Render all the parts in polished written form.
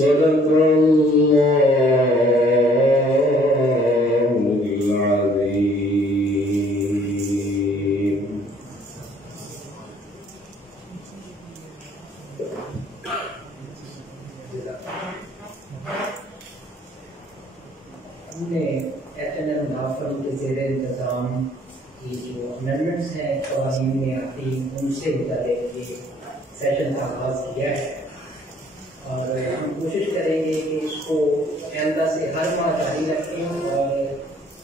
सदक़ल्लाहुल अज़ीम। हमने एफएनएल नाफर्म के ज़ेर इंतज़ाम की जो अमेंडमेंट्स हैं क़वानीन में आती उनसे मुताबिक ये सेशन का आगाज़ किया है और हम कोशिश करेंगे कि इसको आइंदा से हर माह जारी रखें और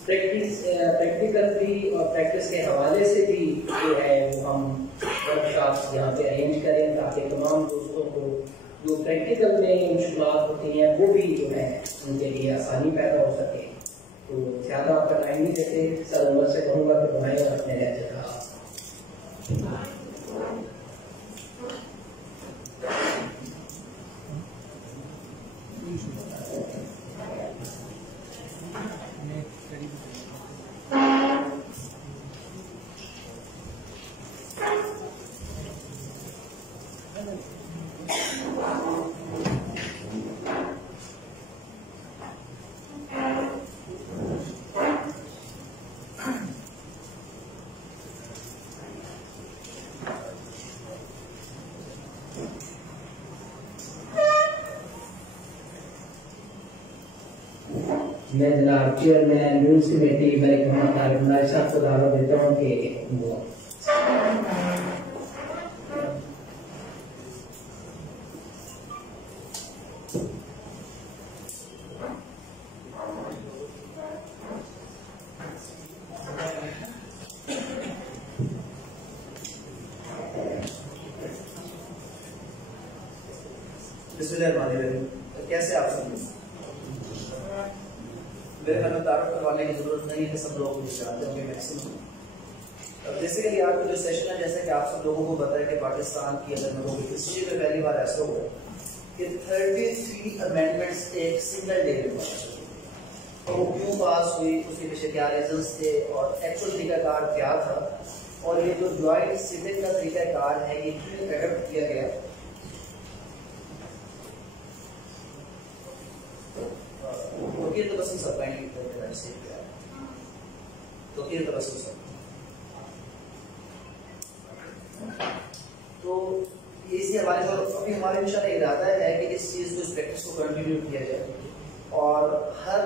प्रैक्टिकल भी और प्रैक्टिस के हवाले से भी जो है वो हम वर्कशॉप्स यहाँ पे अरेंज करें ताकि तमाम दोस्तों को जो प्रैक्टिकल में मुश्किलात होती हैं वो भी जो है उनके लिए आसानी पैदा हो सके। तो ज़्यादा आपका टाइम नहीं देते, सर उमर से कहूँगा कि बनाए और अपने लेक्चर का मैं जनाब chairman news committee Malik Mohammad Tariq Naik साहब को दावा देता हूँ कि वो कैसे आप सब मेरे ख्याल में तारुफ करवाने की जरूरत नहीं है कि सब लोग जानते होंगे मैक्सिमम। अब जैसे कि आज का जो सेशन है, जैसे कि आप सब लोगों को पता है कि पाकिस्तान की अगर मैं कहूँ हिस्ट्री में पहली बार ऐसा हुआ कि 33 अमेंडमेंट्स एक सिंगल डे में पास हुई। तो वो क्यों पास हुई, उसके पीछे क्या रीजंस थे और एक्चुअल तरीकाकार क्या था और ये जो ज्वाइंट सिटिंग का तरीकाकार है ये क्यों एडप्ट किया गया। तो ये तो बस सब तो ये तो बस सब तो इसी हमारे जो अभी हमारे इंशाल्लाह इरादा है कि इस चीज को इस प्रैक्टिस को कंटिन्यू किया जाए और हर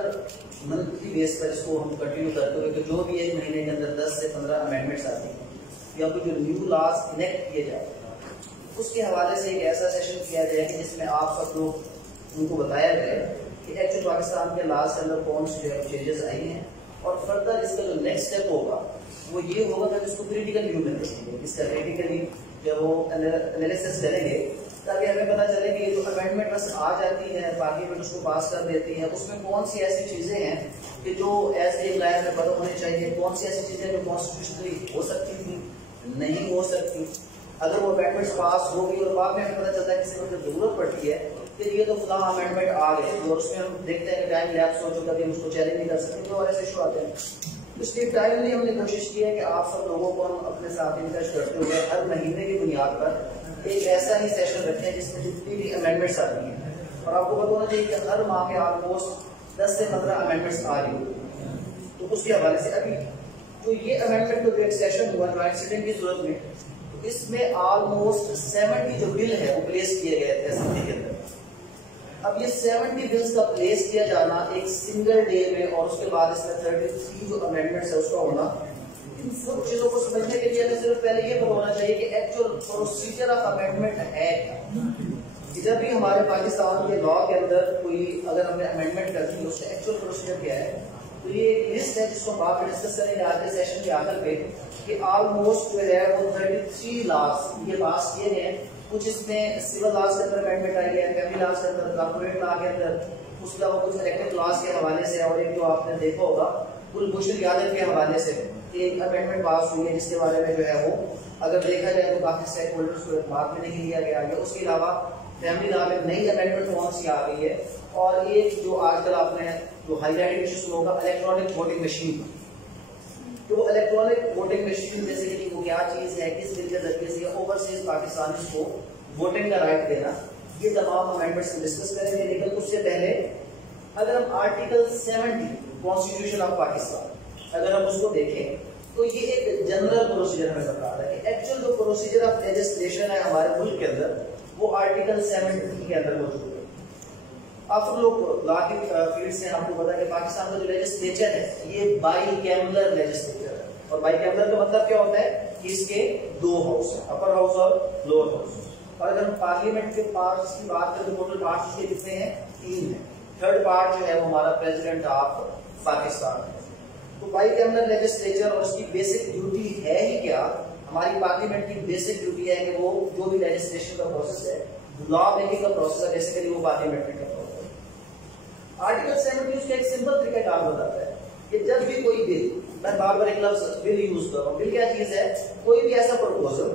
मंथली बेस पर इसको हम कंटिन्यू करते हुए कि जो भी एक महीने के अंदर 10 से 15 अमेंडमेंट्स आती हैं या फिर जो न्यू लॉज इनेक्ट किए जाए उसके हवाले से एक ऐसा सेशन किया जाए कि जिसमें आप सब लोग उनको बताया जाए कि एक्चुअल पाकिस्तान के लॉज के अंदर कौन सी चेंजेस आई हैं और फर्दर इसका जो नेक्स्ट स्टेप होगा वो ये होगा कि इसको क्रिटिकल व्यू में देखेंगे, इसका क्रिटिकली जब वो एनालिसिस करेंगे ताकि हमें पता चले कि ये जो अमेंडमेंट बस आ जाती है पार्लियामेंट उसको पास कर देती है उसमें कौन सी ऐसी चीजें हैं कि जो ऐसे लाइन में पता होनी चाहिए, कौन सी ऐसी चीजें जो कॉन्स्टिट्यूशनली हो सकती थी नहीं हो सकती। अगर वो अमेंडमेंट्स पास होगी और बाद में हमें पता चलता है किसी को जब जरूरत पड़ती है कि ये तो फला अमेंडमेंट आ गए और उसमें हम देखते हैं कि टाइम लैप्स हो चुका है, उसको चैलेंज नहीं कर सकते तो ऐसे इशू आते हैं। इसलिए टाइमली हमने कोशिश की है कि आप सब लोगों को हम अपने साथ इंटच करते हुए हर महीने की बुनियाद पर एक ऐसा ही सेशन रखते हैं जिसमें जितनी भी अमेंडमेंट्स आती हैं और आपको पता होना चाहिए कि हर माह में ऑलमोस्ट 10 से 15 अमेंडमेंट्स आ रही होती। तो उसके हवाले से अभी तो ये अमेंडमेंट जो एक सेशन हुआ ज्वाइंट सिटिंग की सूरत में तो इसमें ऑलमोस्ट 70 जो बिल है वो प्लेस किए गए थे असेंबली के अंदर। अब ये 70 बिल्स का प्लेस किया जाना एक सिंगल डे में और उसके बाद इसमें 33 जो अमेंडमेंट्स है उसका होना, इन सब चीजों को समझने के लिए हमें सिर्फ पहले ये पता होना चाहिए कि एक्चुअल प्रोसीजर ऑफ अमेंडमेंट है क्या। जब भी हमारे पाकिस्तान के लॉ के अंदर कोई अगर हमने अमेंडमेंट करती है उसका एक्चुअल प्रोसीजर क्या है तो ये एक लिस्ट है जिसको हम आप डिस्कस करेंगे आज के सेशन के आखिर पे कि ऑलमोस्ट जो है वो 33 लॉज ये पास किए गए। कुछ इसमें सिविल लॉज के अंदर अमेंडमेंट आ गया, फैमिली लॉज के अंदर, कॉर्पोरेट लॉ के अंदर, उसके अलावा कुछ इलेक्टिव लॉज के हवाले से और एक जो आपने देखा होगा कुलभूषण यादव के हवाले से एक अमेंडमेंट पास हुई है जिसके बारे में जो है वो अगर देखा जाए तो काफी स्टेक होल्डर्स को बात में नहीं लिया गया है। उसके अलावा फैमिली लॉ में नई अमेंडमेंट कौन सी आ गई है और एक जो आजकल आपने जो हाईलाइटेड इशू सुना होगा इलेक्ट्रॉनिक वोटिंग मशीन। तो इलेक्ट्रॉनिक वोटिंग मशीन जैसे कि वो क्या चीज है, किस बिल के जरिए से ओवरसीज पाकिस्तानी को वोटिंग का राइट देना, ये तमाम अमेंडमेंट्स हम डिस्कस करेंगे, लेकिन उससे पहले अगर हम आर्टिकल 70 कॉन्स्टिट्यूशन ऑफ पाकिस्तान अगर हम उसको देखें तो ये एक जनरल प्रोसीजर हमें बता रहा है कि एक्चुअल जो प्रोसीजर ऑफ लेजिस्लेशन है हमारे मुल्क के अंदर वो आर्टिकल 70 के अंदर मौजूद है। आप सब लोग लॉ की फील्ड से आपको पता है कि पाकिस्तान का जो लेजिस्लेचर है ये बाइकैमरल लेजिस्लेचर है। और बाइकैमरल का मतलब क्या होता है कि इसके दो हाउस है, अपर हाउस और लोअर हाउस। और अगर हम पार्लियामेंट के पार्ट्स की बात करें तो टोटल पार्ट्स उसके कितने हैं? 3 है। थर्ड पार्ट जो है वो हमारा प्रेसिडेंट ऑफ पाकिस्तान है। तो बाइकैमरल लेजिस्लेचर और उसकी बेसिक ड्यूटी है ही क्या? हमारी पार्लियामेंट की बेसिक ड्यूटी है कि वो जो भी लेजिस्लेशन का प्रोसेस है, लॉ मेकिंग का प्रोसेस है, बेसिकली वो पार्लियामेंट में करता है। आर्टिकल 70 उसका एक सिंपल तरीका कार बताता है कि जब भी कोई बिल, मैं बार बार एक लफ्ज बिल यूज कर रहा हूँ, बिल क्या चीज है? कोई भी ऐसा प्रपोजल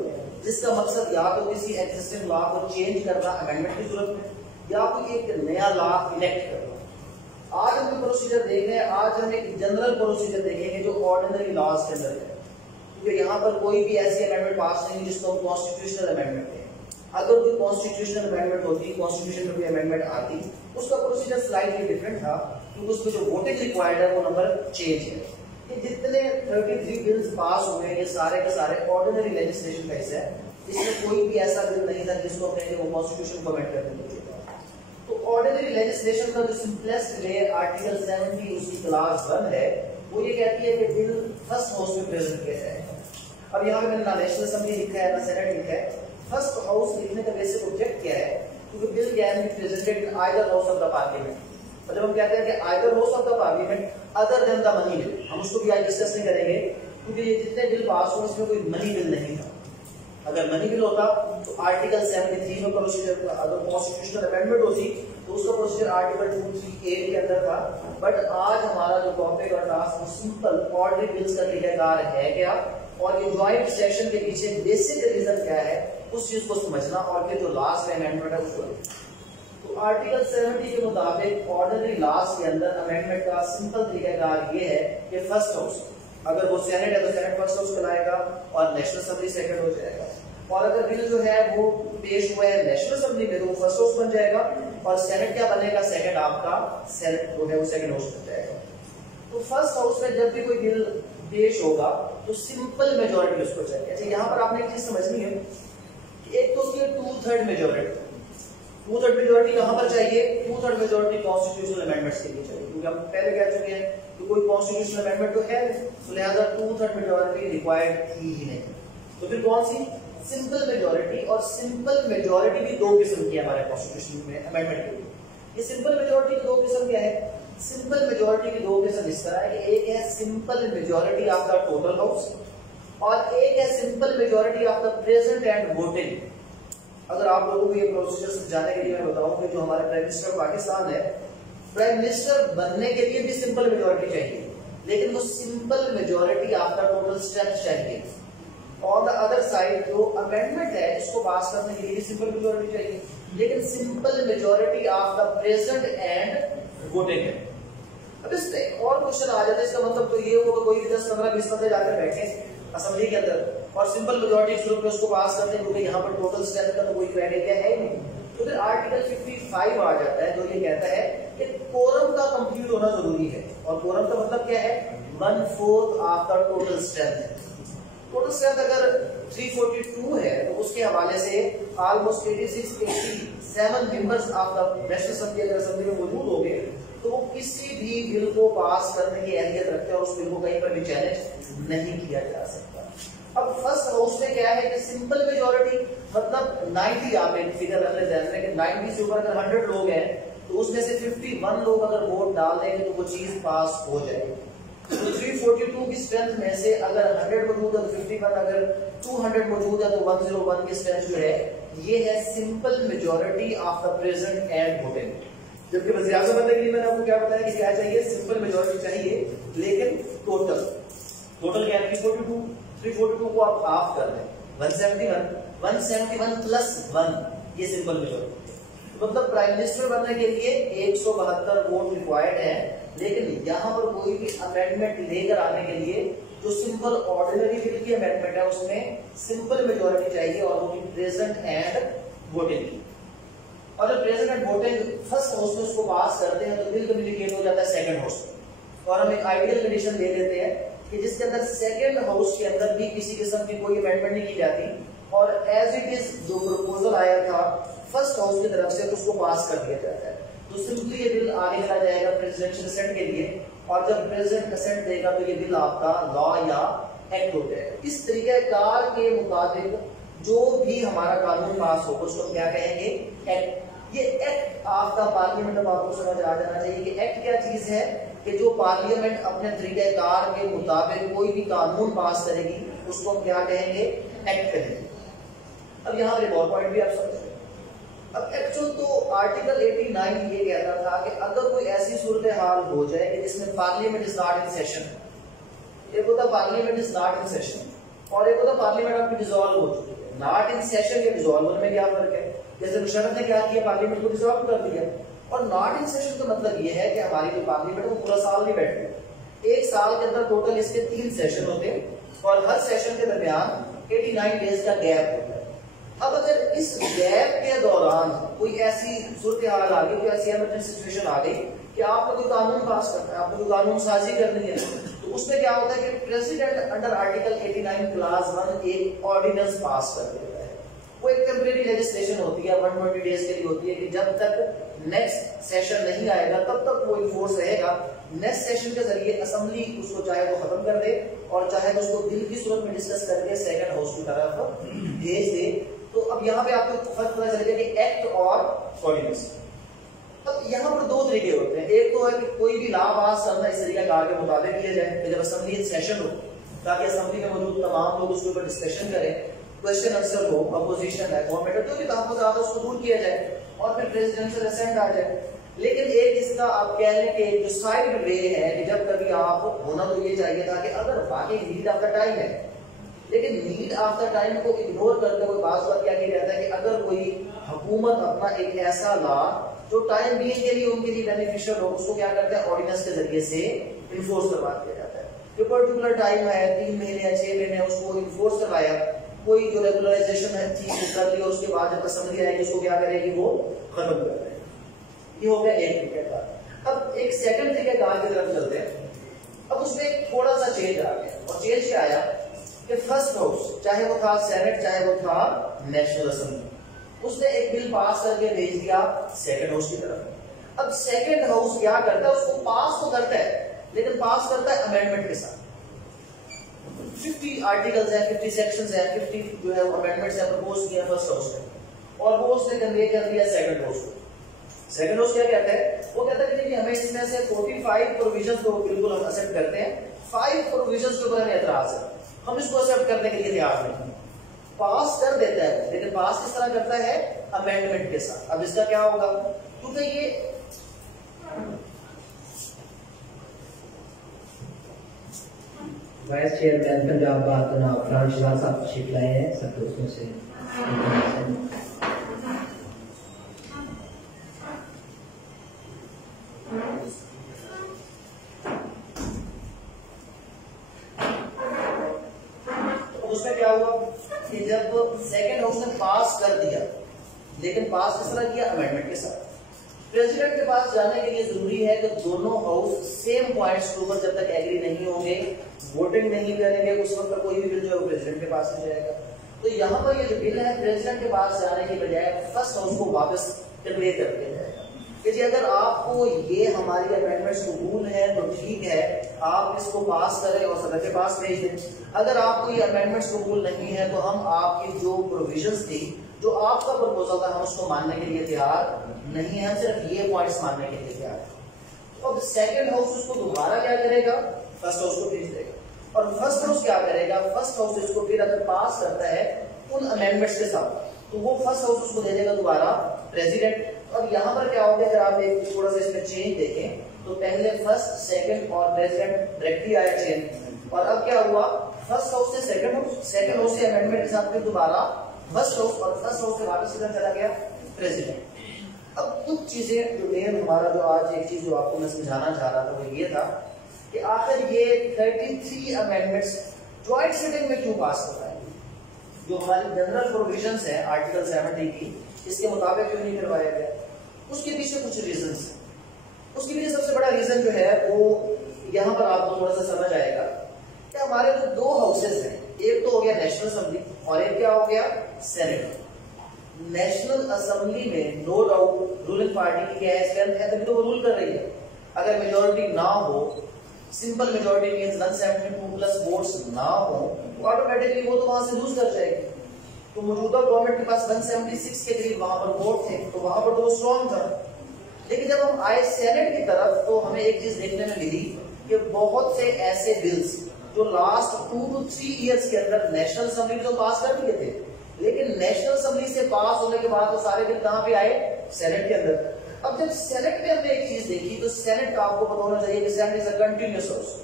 जिसका मकसद या तो किसी एग्जिस्टिंग लॉ को चेंज करना, अमेंडमेंट की जरूरत है, या कोई एक नया लॉ इलेक्ट करना। आज हम जो प्रोसीजर देख रहे हैं, आज हम एक जनरल प्रोसीजर देखेंगे जो ऑर्डिनरी लॉज के अंदर है, क्योंकि यहाँ पर कोई भी ऐसी अमेंडमेंट पास नहीं जिसको हम कॉन्स्टिट्यूशनल अमेंडमेंट है। अगर कोई कॉन्स्टिट्यूशनल अमेंडमेंट होती, कॉन्स्टिट्यूशन में कोई अमेंडमेंट आती, उसका प्रोसीजर स्लाइटली डिफरेंट था, क्योंकि उसमें जो वोटिंग रिक्वायर्ड है वो नंबर चेंज है। ये जितने 33 बिल्स पास हुए ये सारे के सारे ऑर्डिनरी लेजिस्लेशन का हिस्सा है। इसमें कोई भी ऐसा बिल नहीं था जिसको कहेंगे वो कॉन्स्टिट्यूशन को अमेंड करने के लिए। तो ऑर्डिनरी लेजिस्लेशन का जो सिंपलेस्ट वे आर्टिकल 70 उसकी क्लास 1 है, वो ये कहती है कि बिल फर्स्ट हाउस में प्रेजेंट किया जाएगा। अब यहाँ पे मैंने ना नेशनल असेंबली लिखा है ना सेनेट लिखा है। फर्स्ट हाउस लिखने का बेसिक ऑब्जेक्ट क्या है? क्योंकि bill can be presented in either house of the parliament. मतलब हम कहते हैं कि either house of the parliament other than the money bill. हम उसको भी आज डिस्कस नहीं करेंगे, क्योंकि ये जितने बिल पास हुए उसमें कोई मनी बिल नहीं था। अगर मनी बिल होता तो आर्टिकल 73 में प्रोसीजर, अगर कॉन्स्टिट्यूशनल अमेंडमेंट होती तो उसका प्रोसीजर आर्टिकल 238 के अंदर था। बट आज हमारा जो टॉपिक और टास्क वो सिंपल ऑर्डिनरी बिल्स का तरीकाकार है क्या, और ये ज्वाइंट सेशन के पीछे बेसिक रीजन क्या है उस चीज को समझना, और फिर जो लास्ट अमेंडमेंट है उसको। तो आर्टिकल 70 के मुताबिक ऑर्डिनरी लॉज के अंदर अमेंडमेंट का सिंपल तरीकाकार ये है कि फर्स्ट हाउस, अगर वो सेनेट है तो सेनेट फर्स्ट हाउस कहलाएगा और नेशनल असेंबली सेकंड हो जाएगा। और अगर बिल जो है वो पेश हुआ है नेशनल असेंबली में तो वो फर्स्ट हाउस बन जाएगा, और सेनेट क्या बनेगा? सेकंड आपका सेनेट जो है वो सेकंड हाउस बन जाएगा। तो फर्स्ट हाउस में जब भी कोई बिल पेश होगा तो सिंपल मेजोरिटी उसको चाहिए। अच्छा, यहाँ पर आपने एक चीज समझनी है कि एक तो उसकी 2/3 मेजोरिटी। 2/3 मेजोरिटी कहां पर चाहिए? 2/3 मेजोरिटी कॉन्स्टिट्यूशनल अमेंडमेंट्स के लिए चाहिए, क्योंकि हम पहले कह चुके हैं कि कोई कॉन्स्टिट्यूशनल अमेंडमेंट तो है, तो लिहाजा 2/3 मेजोरिटी रिक्वायर्ड थी ही नहीं। तो फिर कौन सी? Simple majority. और सिंपल मेजोरिटी भी दो किस्म की है हमारे कॉन्स्टिट्यूशन में अमेंडमेंट के लिए। ये सिंपल मेजोरिटी की दो किस्म क्या है? सिंपल मेजोरिटी की दो किस्म इस तरह है कि एक है simple majority of the total house, और एक है simple majority of the present and voting. अगर आप लोगों को ये प्रोसीजर समझाने के लिए मैं बताऊं कि जो हमारे प्राइम मिनिस्टर पाकिस्तान है, प्राइम मिनिस्टर बनने के लिए भी सिंपल मेजोरिटी चाहिए, लेकिन वो simple majority of the total strength चाहिए। ऑन द अदर साइड जो अमेंडमेंट है इसको पास करने के लिए सिंपल मेजोरिटी चाहिए, लेकिन simple majority of the present and voting है। अब इसमें और क्वेश्चन आ जाता है, इसका मतलब तो ये होगा कोई भी 10, 15, 20 बंदे जाकर बैठे असेंबली के अंदर और सिंपल मेजोरिटी के रूप में उसको पास करते हैं, क्योंकि यहाँ पर टोटल स्ट्रेंथ का तो कोई क्राइटेरिया है नहीं। तो फिर आर्टिकल 55 आ जाता है जो ये कहता है कि कोरम का कंप्लीट होना जरूरी है। और कोरम का मतलब क्या है? 1/4 of the total strength. Total strength अगर 342 है तो उसके हवाले से almost 86-87 members of the national assembly अगर असेंबली में मौजूद हो गए तो वो किसी भी बिल को पास करने की अहलियत रखते हैं और उस बिल को कहीं पर भी चैलेंज नहीं किया जा सकता। अब फर्स्ट हाउस में क्या है कि सिंपल मेजोरिटी मतलब 90, आप एक फिगर रख ले ध्यान में कि 90 से ऊपर अगर 100 लोग हैं तो उसमें से 51 लोग अगर वोट डाल देंगे तो वो चीज पास हो जाएगी। तो 342 की स्ट्रेंथ में से अगर 100 मौजूद है तो 51, अगर 200 मौजूद है तो 101 की स्ट्रेंथ जो है ये है simple majority of the present and voting. जबकि वज़ीर आज़म बनने के लिए मैंने आपको क्या बताया कि क्या चाहिए? सिंपल मेजोरिटी चाहिए, लेकिन टोटल क्या है? 342 को आप हाफ कर दें 171 प्लस 1 ये सिंपल मेजोरिटी। मतलब प्राइम मिनिस्टर बनने के लिए 172 वोट रिक्वायर्ड है, लेकिन यहाँ पर कोई भी अमेंडमेंट लेकर आने के लिए जो सिंपल ऑर्डिनरी बिल की अमेंडमेंट है उसमें सिंपल मेजोरिटी चाहिए और वो प्रेजेंट एंड वोटिंग की। और जब प्रेसिडेंट वोटिंग फर्स्ट हाउस में उसको पास करते हैं तो बिल कम्युनिकेट हो जाता है सेकंड हाउस में। और हम एक आइडियल कंडीशन ले लेते हैं कि जिसके अंदर सेकंड हाउस के अंदर भी किसी किस्म की कोई अमेंडमेंट नहीं की जाती और एज इट इज जो प्रपोजल आया था फर्स्ट हाउस की तरफ से उसको पास कर दिया जाता है। तो सिंपली ये बिल आगे चला जाएगा प्रेसिडेंशियल असेंट के लिए और जब प्रेसिडेंट असेंट देगा तो ये बिल आपका लॉ या एक्ट हो जाएगा। इस तरीकेकार के मुताबिक जो भी हमारा कानून पास होगा उसको क्या कहेंगे, एक्ट। ये एक्ट ऑफ द पार्लियामेंट अब आपको समझ आ जाना चाहिए कि एक्ट क्या चीज है कि जो पार्लियामेंट अपने तरीकेकार के मुताबिक कोई भी कानून पास करेगी उसको हम क्या कहेंगे, एक्ट कहेंगे। अब यहाँ पर एक और पॉइंट भी आप समझ। अब एक्चुअल तो आर्टिकल 89 ये कहता था कि अगर कोई ऐसी सूरत हाल हो जाए कि जिसमें parliament is not in session, एक होता parliament is not in session और एक होता पार्लियामेंट आपकी डिसॉल्व हो चुकी है। नॉट इन सेशन या डिसॉल्व होने में क्या फर्क है? जैसे मुशर्रफ ने क्या किया, पार्लियामेंट को डिसॉल्व कर दिया। और नॉट इन सेशन का मतलब ये है कि हमारी जो पार्लियामेंट वो पूरा साल नहीं बैठती। एक साल के अंदर टोटल इसके 3 सेशन होते हैं और हर सेशन के दरमियान 89 डेज का गैप होता है। अब अगर इस गैप के दौरान कोई ऐसी सूरत हाल आ गई, कोई ऐसी इमरजेंसी सिचुएशन आ गई कि आपको कोई कानून पास करना है, आपको कोई कानून साजी करनी है, तो उसमें क्या होता है कि प्रेसिडेंट अंडर आर्टिकल 89 क्लास 1 एक ऑर्डिनेंस पास कर देता है। वो एक टेम्परेरी लेजिस्लेशन होती है, 120 डेज के लिए होती है कि जब तक नेक्स्ट सेशन नहीं आएगा तब तक वो इन्फोर्स रहेगा। नेक्स्ट सेशन के जरिए असेंबली उसको चाहे तो खत्म कर दे और चाहे तो उसको बिल की सूरत में डिस्कस करके सेकंड हाउस की तरफ भेज दे। तो अब यहाँ पे आपको फर्क पता चलेगा कि एक्ट और ऑर्डिनेंस। अब यहाँ पर 2 तरीके होते हैं। एक तो है कि कोई भी लॉ पास करना इस तरीके कार के मुताबिक किया जाए कि जब असेंबली सेशन हो ताकि असेंबली में मौजूद तमाम लोग उसके ऊपर डिस्कशन करें, क्वेश्चन आंसर हो, अपोजिशन है, गवर्नमेंट जो भी तहफ़्फ़ुज़ात उसको दूर किया जाए और फिर प्रेसिडेंशियल असेंट आ जाए। लेकिन एक इसका आप कह लें कि जो साइड वे है कि जब कभी आप होना तो ये चाहिए था कि अगर वाकई नीड ऑफ द टाइम है, लेकिन नीड ऑफ द टाइम को इग्नोर करते हुए बात क्या किया जाता है कि अगर कोई हुकूमत अपना एक ऐसा लॉ जो टाइम बीइंग के लिए उनके लिए बेनिफिशियल हो उसको क्या करते हैं, ऑर्डिनेंस के जरिए से इन्फोर्स करवा दिया जाता है। जो पर्टिकुलर टाइम है 3 महीने या 6 महीने उसको इन्फोर्स करवाया, कोई जो रेगुलराइजेशन है चीज कर ली और उसके बाद जब असेंबली आएगी उसको क्या करेगी, वो खत्म कर देगी। ये हो गया एक तरीका। अब एक सेकंड तरीका की तरफ चलते हैं। अब उसमें एक थोड़ा सा चेंज आ गया और चेंज क्या आया कि फर्स्ट हाउस चाहे वो था सेनेट चाहे वो था नेशनल असेंबली, उसने एक बिल पास करके भेज दिया सेकंड हाउस की तरफ। अब सेकंड हाउस क्या करता है, उसको पास तो करता है लेकिन पास करता है अमेंडमेंट के साथ। 50 आर्टिकल्स हैं, 50 सेक्शंस हैं, 50 जो है अमेंडमेंट्स हैं प्रपोज किए फर्स्ट हाउस ने और वो उसने कन्वे कर दिया सेकंड हाउस को। सेकंड हाउस क्या कहता है, वो कहता है कि हमें इसमें से 45 प्रोविजंस को बिल्कुल हम एक्सेप्ट करते हैं, 5 प्रोविजंस के ऊपर हमें एतराज है, हम इसको एक्सेप्ट करने के लिए तैयार नहीं। पास कर देता है लेकिन पास किस तरह करता है, अमेंडमेंट के साथ। अब इसका क्या होगा, क्योंकि ये वाइस चेयरमैन पंजाब बार जनाब फरहान शहजाद साहब तशरीफ लाए हैं, सब दोस्तों से उसमें क्या हुआ कि जब सेकंड हाउस ने पास कर दिया लेकिन पास किस तरह किया, अमेंडमेंट के साथ। प्रेसिडेंट के पास जाने के लिए जरूरी है कि दोनों हाउस सेम पॉइंट्स के ऊपर जब तक एग्री नहीं होंगे, वोटिंग नहीं करेंगे, उस वक्त कोई भी बिल जो है वो प्रेसिडेंट के पास नहीं जाएगा। तो यहाँ पर ये जो बिल है प्रेसिडेंट के पास जाने की बजाय फर्स्ट हाउस को वापस कन्वे कर दिया जाएगा कि जी अगर आपको ये हमारी अमेंडमेंट्स कबूल है तो ठीक है, आप इसको पास करें और सदन के पास भेज दें। अगर आपको ये अमेंडमेंट्स कबूल नहीं है तो हम आपकी जो प्रोविजंस थी, जो आपका प्रपोजल था, हम उसको मानने के लिए तैयार नहीं है, हम सिर्फ ये पॉइंट्स मानने के लिए तैयार है। तो अब सेकंड हाउस उसको दोबारा क्या करेगा, फर्स्ट हाउस को भेज देगा। और फर्स्ट हाउस क्या करेगा, फर्स्ट हाउस इसको फिर अगर पास करता है उन अमेंडमेंट्स के साथ तो वो फर्स्ट हाउस उसको दे देगा दोबारा प्रेसिडेंट। और यहाँ पर क्या होगा, अगर आप एक थोड़ा सा इसमें चेंज देखें तो पहले फर्स्ट सेकंड और प्रेसिडेंट डायरेक्टली आया चेंज, और अब क्या हुआ, फर्स्ट हाउस से सेकंड हाउस से अमेंडमेंट के साथ फिर दोबारा फर्स्ट हाउस और फर्स्ट हाउस से वापस इधर चला गया प्रेसिडेंट। अब कुछ चीजें जो मेन हमारा जो आज एक चीज जो आपको मैं समझाना चाह रहा था वो ये था कि आखिर ये 33 अमेंडमेंट्स ज्वाइंट सिटिंग में क्यों पास करवाएंगे। जो हमारी जनरल प्रोविजंस है आर्टिकल 70 की, इसके मुताबिक क्यों नहीं करवाया गया? उसके पीछे कुछ रीजंस हैं। उसके पीछे सबसे बड़ा रीजन जो है वो यहाँ पर आपको थोड़ा सा समझ आएगा कि हमारे जो दो हाउसेस हैं, एक तो हो गया नेशनल असेंबली और एक क्या हो गया, सेनेट। नेशनल असेंबली में नो डाउट रूलिंग पार्टी की क्या है, स्ट्रेंथ है, तभी तो वो रूल कर रही है। अगर मेजोरिटी ना हो, simple majority means 172 plus votes ना हो, तो ऑटोमेटिकली वो तो वहां से लूज कर जाएगी। तो मौजूदा गवर्नमेंट के पास 176 के करीब वहां पर वोट थे, तो वहां पर तो वो स्ट्रॉन्ग था। लेकिन जब हम आए सेनेट की तरफ तो हमें एक चीज देखने में मिली कि बहुत से ऐसे बिल्स जो लास्ट 2 to 3 इयर्स के अंदर नेशनल असेंबली तो पास कर दिए थे, लेकिन नेशनल असेंबली से पास होने के बाद वो सारे बिल कहां पे आए, सेनेट के अंदर। अब जब सेनेट में हमने एक चीज देखी तो सेनेट का आपको पता होना चाहिए कि senate is a continuous house,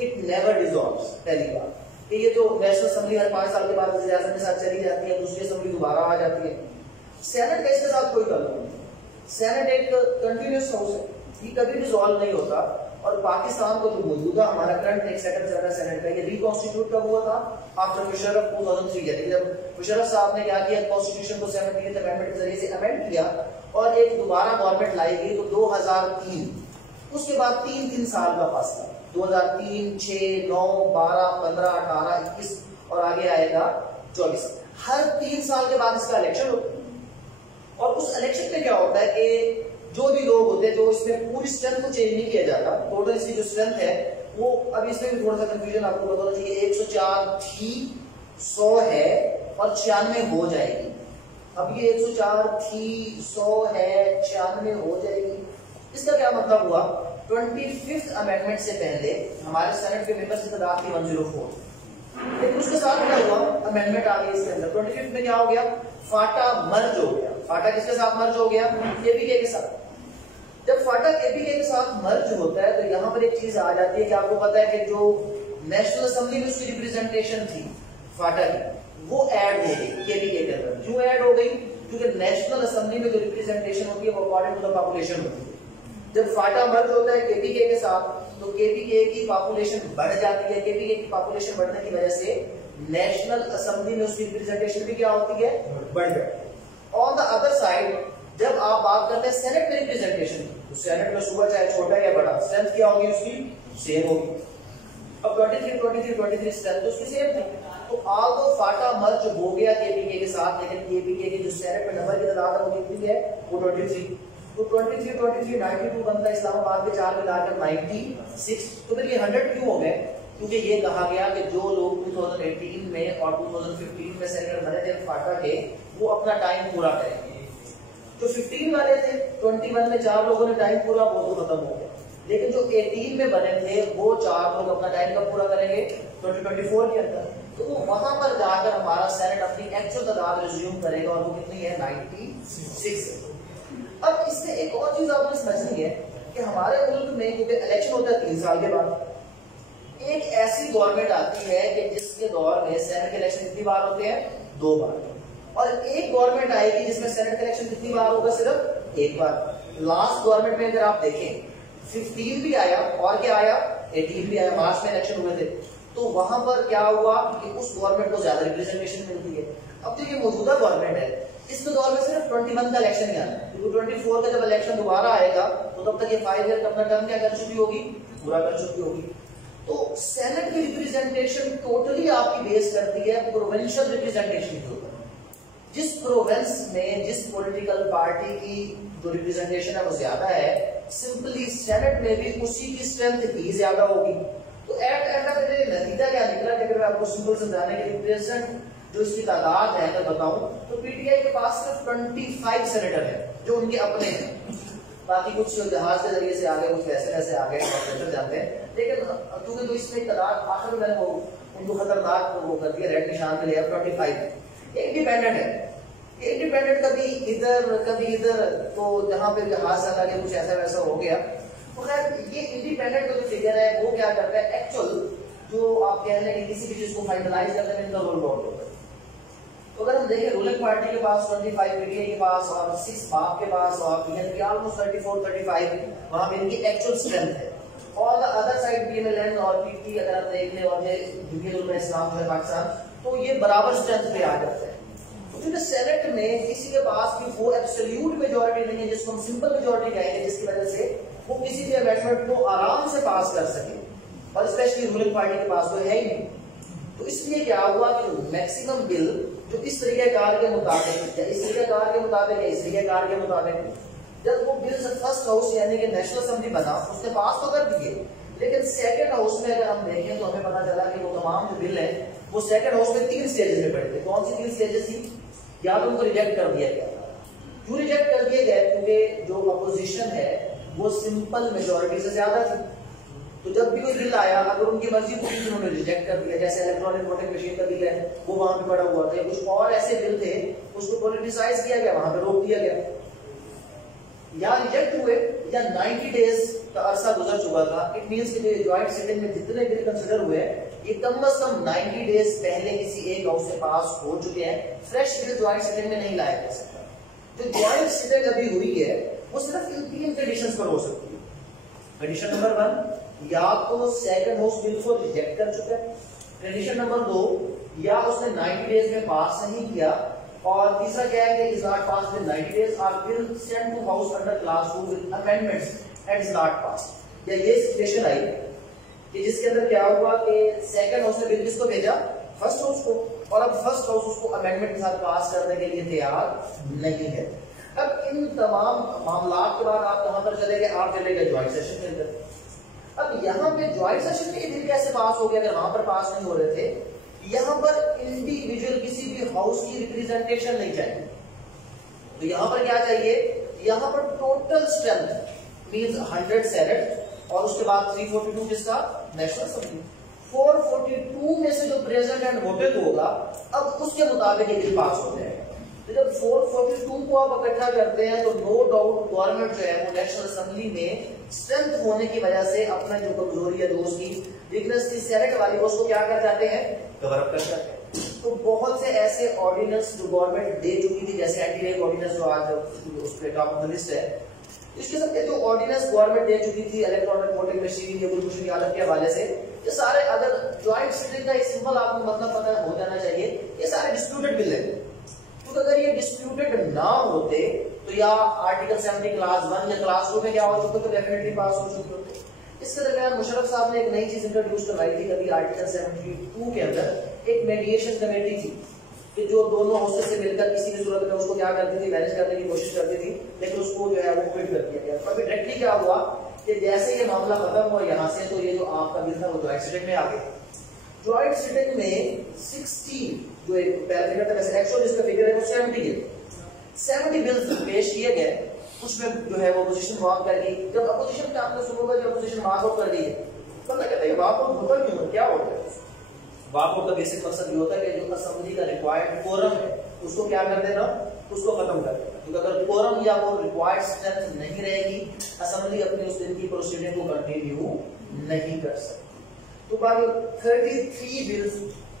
it never dissolves. पहली बात कि ये जो नेशनल असेंबली हर 5 साल के बाद वज़ीर आज़म के साथ चली जाती है, दूसरी असेंबली दोबारा आ जाती है। सेनेट का इसके साथ कोई ताल्लुक नहीं। सेनेट एक कंटिन्यूअस हाउस है, ये कभी डिसॉल्व नहीं होता। और पाकिस्तान को जो मौजूदा हमारा करंट एक सेटअप चल रहा है सेनेट का, ये रिकॉन्स्टिट्यूट कब हुआ था, आफ्टर मुशर्रफ 2003। यानी जब मुशर्रफ साहब ने क्या किया, कॉन्स्टिट्यूशन को 70th अमेंडमेंट के जरिए से अमेंड किया और एक दोबारा गवर्नमेंट लाई गई, तो 2003। उसके बाद 3 साल का फासला, 2003, 6, 9, 12, 15, 18, 21 और आगे आएगा 24। हर 3 साल के बाद इसका इलेक्शन होता है। और उस इलेक्शन में क्या होता है कि जो भी लोग होते हैं, जो इसमें पूरी स्ट्रेंथ को चेंज नहीं किया जाता, टोटल इसकी जो स्ट्रेंथ है वो, अब इसमें भी थोड़ा सा कंफ्यूजन आपको बताना चाहिए, 104 थी, 100 है और 96 हो जाएगी। अब ये 104 थी, 100 है, 96 हो जाएगी। इसका क्या मतलब हुआ, 25th अमेंडमेंट से पहले हमारे सेनेट के मेंबर्स की तादाद थी 104, लेकिन उसके साथ क्या हुआ, अमेंडमेंट आ गई इसके अंदर। 25th में क्या हो गया, फाटा मर्ज हो गया। फाटा किसके साथ मर्ज हो गया, केपीके के साथ। जब फाटा केपीके के साथ मर्ज होता है तो यहाँ पर एक चीज आ जाती है कि आपको पता है कि जो नेशनल असेंबली में उसकी रिप्रेजेंटेशन थी फाटा की, वो ऐड हो गई केपीके के अंदर। क्यों ऐड हो गई, क्योंकि नेशनल असेंबली में जो रिप्रेजेंटेशन होती है वो अकॉर्डिंग टू द पॉपुलेशन होती है। जब फाटा मर्ज होता है केपीके के साथ तो केपीके की पॉपुलेशन बढ़ जाती है। केपीके की पॉपुलेशन बढ़ने की वजह से नेशनल असेंबली में उसकी रिप्रेजेंटेशन भी क्या होती है, बढ़ जाती है। ऑन द अदर साइड जब आप बात करते हैं सेनेट में रिप्रेजेंटेशन, तो सेनेट में सूबा चाहे छोटा या बड़ा, स्ट्रेंथ क्या होगी उसकी, सेम होगी। अब 23 स्ट्रेंथ तो उसकी सेम थी। तो आल्दो फाटा मर्ज हो गया केपीके के साथ, लेकिन केपीके की जो सेनेट में नंबर की तादाद है वो कितनी है, वो 23। तो 23 92 बनता है, इस्लामाबाद के 4 मिलाकर 96। तो फिर ये 100 क्यों हो गए, क्योंकि ये कहा गया कि जो लोग 2018 में और 2015 में सेनेटर बने थे फाटा के, वो अपना टाइम पूरा करेंगे। जो 15 वाले थे, 21 में 4 लोगों ने टाइम पूरा, वो तो खत्म हो गया। लेकिन जो 18 में बने थे वो 4 लोग अपना टाइम कब पूरा करेंगे, 2024 के अंदर। तो वो वहां पर जाकर हमारा सेनेट अपनी एक्चुअल तादाद रिज्यूम करेगा और वो कितनी है, 96। अब इससे एक और चीज आपको समझनी है कि हमारे मुल्क में क्योंकि इलेक्शन होता है 3 साल के बाद, एक ऐसी गवर्नमेंट आती है कि जिसके दौर में सेनेट के इलेक्शन कितनी बार होते हैं, 2 बार। और एक गवर्नमेंट आएगी जिसमें सेनेट का इलेक्शन कितनी बार होगा, सिर्फ 1 बार। लास्ट गवर्नमेंट में अगर आप देखें 15 भी आया और क्या आया, 18 भी आया, मार्च में इलेक्शन हुए थे। तो वहां पर क्या हुआ कि उस गवर्नमेंट को ज्यादा रिप्रेजेंटेशन मिलती है। अब तो ये मौजूदा गवर्नमेंट है, इस दौर में सिर्फ 21 का इलेक्शन ही आना है, क्योंकि 24 का जब इलेक्शन दोबारा आएगा तो तब तक ये 5 ईयर अपना टर्म क्या कर चुकी होगी, पूरा कर चुकी होगी। तो सेनेट की रिप्रेजेंटेशन टोटली आपकी बेस करती है प्रोविंशियल रिप्रेजेंटेशन के ऊपर। जिस प्रोविंस में जिस पॉलिटिकल पार्टी की जो रिप्रेजेंटेशन है वो ज्यादा है, सिंपली सेनेट में भी उसी की स्ट्रेंथ ही ज्यादा होगी। तो at end of the day नतीजा क्या निकला, कि अगर मैं आपको सिंपल समझाने के लिए प्रेजेंट जो इसकी तादाद है मैं बताऊं तो पीटीआई के पास सिर्फ 25 सेनेटर है जो उनके अपने हैं। बाकी कुछ जहाज के जरिए से आ गए, कुछ वैसे आ गए, जाते हैं। लेकिन क्योंकि तो इसमें तादाद आखिर में मैंने वो उनको खतरनाक वो कर दिया, रेड निशान पे लिया, 25 इंडिपेंडेंट है। इंडिपेंडेंट कभी इधर, तो जहां पे जहाज चला गया कुछ ऐसा वैसा हो गया। तो खैर ये इंडिपेंडेंट का जो फिगर है वो क्या करता है, एक्चुअल जो आप कह रहे हैं कि किसी भी चीज को फाइनलाइज करने में इनका रोल बहुत होता है। तो अगर हम देखें रूलिंग पार्टी के पास 25, पीटीआई के पास और 6 बाप के पास और बीएनपी ऑलमोस्ट 34-35, वहां पे इनकी एक्चुअल स्ट्रेंथ है। और द अदर साइड बीएमएलएन और पीपी अगर आप देख लें और ये इस्लाम जो है पाकिस्तान, तो ये बराबर स्ट्रेंथ पे आ जाता है। क्योंकि सेनेट में किसी के पास भी वो एब्सोल्यूट मेजॉरिटी नहीं है जिसको हम सिंपल मेजॉरिटी कहेंगे, जिसकी वजह से वो किसी भी अमेंडमेंट को आराम से पास कर सके, और स्पेशली रूलिंग पार्टी के पास तो है ही नहीं। तो इसलिए क्या हुआ कि मैक्सिमम बिल जो इस तरीकेकार के मुताबिक या इस तरीकेकार के मुताबिक या इस तरीकेकार के मुताबिक, जब वो बिल फर्स्ट हाउस यानी कि नेशनल असेंबली बना उसने पास तो कर दिए, लेकिन सेकंड हाउस में अगर हम देखें तो हमें पता चला कि वो तमाम जो बिल है वो सेकंड हाउस में 3 स्टेजेस में पड़े थे। कौन सी 3 स्टेजेस थी? या तो उनको रिजेक्ट कर दिया गया था। क्यों रिजेक्ट कर दिए गए? क्योंकि जो अपोजिशन है वो सिंपल मेजोरिटी से ज्यादा थी। तो जब भी कोई बिल आया अगर उनकी मर्जी को उन्होंने रिजेक्ट कर दिया, जैसे इलेक्ट्रॉनिक वोटिंग मशीन का बिल है वो वहां पे पड़ा हुआ था, कुछ और ऐसे बिल थे उसको पॉलिटिसाइज किया गया, वहां पे रोक दिया गया, या रिजेक्ट हुए या 90 डेज का अरसा गुजर चुका था। इट मींस कि ज्वाइंट सिटिंग में जितने बिल कंसिडर हुए ये कम से कम 90 डेज पहले किसी एक हाउस से पास हो चुके हैं। फ्रेश बिल ज्वाइंट सिटिंग में नहीं लाया जा सकता। जो ज्वाइंट सिटिंग अभी हुई है वो सिर्फ इन 3 कंडीशंस पर हो सकती है। कंडीशन नंबर 1, या तो सेकंड हाउस बिल को रिजेक्ट कर चुका है। कंडीशन नंबर 2, या उसने 90 डेज में पास नहीं किया, और तीसरा क्या है कि is not pass with 90 days और bill send to house under clause 2 with amendments and is not pass. या ये सिचुएशन आई कि जिसके अंदर क्या हुआ कि सेकंड हाउस ने बिल किसको भेजा? फर्स्ट हाउस को, और अब फर्स्ट हाउस उसको अमेंडमेंट के साथ पास करने के लिए तैयार नहीं है। अब इन तमाम मामलात के बाद आप कहां पर चले गए? आप चले गए ज्वाइंट सेशन के अंदर। अब यहाँ पे ज्वाइंट सेशन में बिल कैसे पास हो गया अगर वहां पर पास नहीं हो रहे थे? यहाँ पर इंडिविजुअल किसी भी हाउस की रिप्रेजेंटेशन नहीं चाहिए। तो यहाँ पर क्या चाहिए? यहाँ पर टोटल स्ट्रेंथ मींस 100 सेनेट और उसके बाद 342 किसका? National assembly. 442 में से जो प्रेजेंट एंड वोटेड होगा अब उसके मुताबिक ये बिल पास हो जाएगा। तो जब 442 को आप इकट्ठा करते हैं तो नो डाउट गवर्नमेंट जो है वो नेशनल असेंबली में स्ट्रेंथ होने की वजह से अपना जो कमजोरी है दोस्त की वीकनेस की सेनेट वाली को उसको क्या कर जाते हैं? कवर अप कर जाते हैं। तो बहुत से ऐसे ऑर्डिनेंस जो गवर्नमेंट दे चुकी थी, जैसे एंटी रेप ऑर्डिनेंस जो आज उस पे टॉप ऑफ द लिस्ट है, इसके सबके जो ऑर्डिनेंस गवर्नमेंट दे चुकी थी इलेक्ट्रॉनिक वोटिंग मशीन या कुलभूषण यादव के हवाले से, ये सारे अगर ज्वाइंट सिटिंग का एक सिंपल आपको मतलब पता हो जाना चाहिए, ये सारे डिस्प्यूटेड बिल है। तो अगर ये डिस्प्यूटेड ना होते तो या आर्टिकल 70 क्लास 1 या क्लास 2 में क्या हो चुका तो डेफिनेटली पास हो चुके होते। इसके दरमियान मुशर्रफ साहब ने एक नई चीज इंट्रोड्यूस करवाई थी कभी आर्टिकल 72 के अंदर एक मेडिएशन कमेटी थी कि जो दोनों हाउसेस से मिलकर किसी भी सूरत में उसको क्या करती थी? मैनेज करने की कोशिश करती थी, लेकिन उसको जो है वो क्विट कर दिया गया। अभी डायरेक्टली क्या हुआ कि जैसे ये मामला खत्म हुआ यहाँ से तो ये जो आपका बिल था वो ज्वाइंट सिटिंग में आ गया। ज्वाइंट सिटिंग में 60 जो एक पैराग्राफ था, वैसे एक्चुअल इसका फिगर है वो 70 है। 70 बिल्स पेश किए गए, उसमें जो है वो अपोजिशन वॉक कर गई। जब अपोजिशन का आपने सुनोगा जब अपोजिशन वॉक आउट कर गई है तो मैं कहता है वॉक आउट होता क्यों? क्या होता है? वॉक आउट का बेसिक मकसद ये होता है कि जो असेंबली का रिक्वायर्ड कोरम है उसको क्या कर देना? उसको खत्म कर देना। क्योंकि अगर कोरम या वो रिक्वायर्ड स्ट्रेंथ नहीं रहेगी असेंबली अपनी उस दिन की प्रोसीडिंग को कंटिन्यू नहीं कर सकती। तो बाकी 33 बिल्स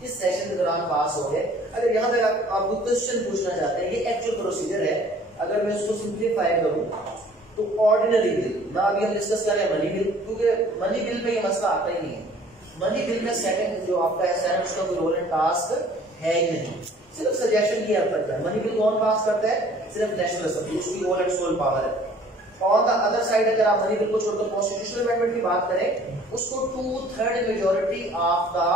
इस सेशन के दौरान पास हो गए। अगर यहाँ पे आपको क्वेश्चन पूछना चाहते हैं, ये एक्चुअल प्रोसीजर है, अगर मैं इसको सिंप्लीफाई करूं तो ऑर्डिनरी बिल ना अभी हम डिस्कस करें मनी बिल, क्योंकि मनी बिल में ये मसला आता ही नहीं है। मनी बिल में सेकंड जो आपका है सेनेट उसका कोई रोल एंड टास्क है ही नहीं, सिर्फ सजेशन की करता है। मनी बिल कौन पास करता है? सिर्फ नेशनल असेंबली, उसकी रोल एंड सोल पावर है। ऑन द अदर साइड अगर आप मनी बिल को छोड़कर कॉन्स्टिट्यूशनल अमेंडमेंट की बात करें उसको 2/3 मेजोरिटी आपका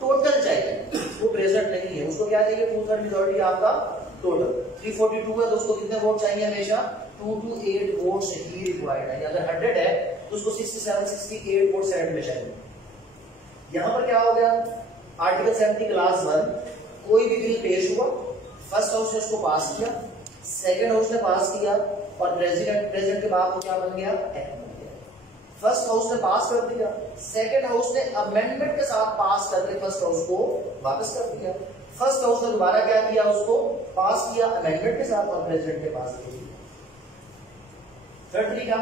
टोटल चाहिए, वो प्रेजेंट नहीं है, उसको क्या चाहिए? 2/3 मेजोरिटी आपका टोटल। 342 है तो उसको कितने वोट चाहिए? हमेशा 2 to 8 वोट्स ही रिक्वायर्ड है। अगर 100 है तो उसको 67-68 वोट सेनेट में चाहिए। यहां पर क्या हो गया? आर्टिकल 70 क्लास 1 कोई भी बिल पेश हुआ, फर्स्ट हाउस ने उसको पास किया, सेकंड हाउस ने पास किया और प्रेसिडेंट के बाद वो क्या बन गया? एक्ट बन गया। फर्स्ट हाउस ने पास कर दिया, सेकंड हाउस ने अमेंडमेंट के साथ पास करके फर्स्ट हाउस को वापस कर दिया, फर्स्ट हाउस ने दोबारा क्या किया? उसको पास किया अमेंडमेंट के साथ और प्रेसिडेंट के पास किया। थर्ड तरीका,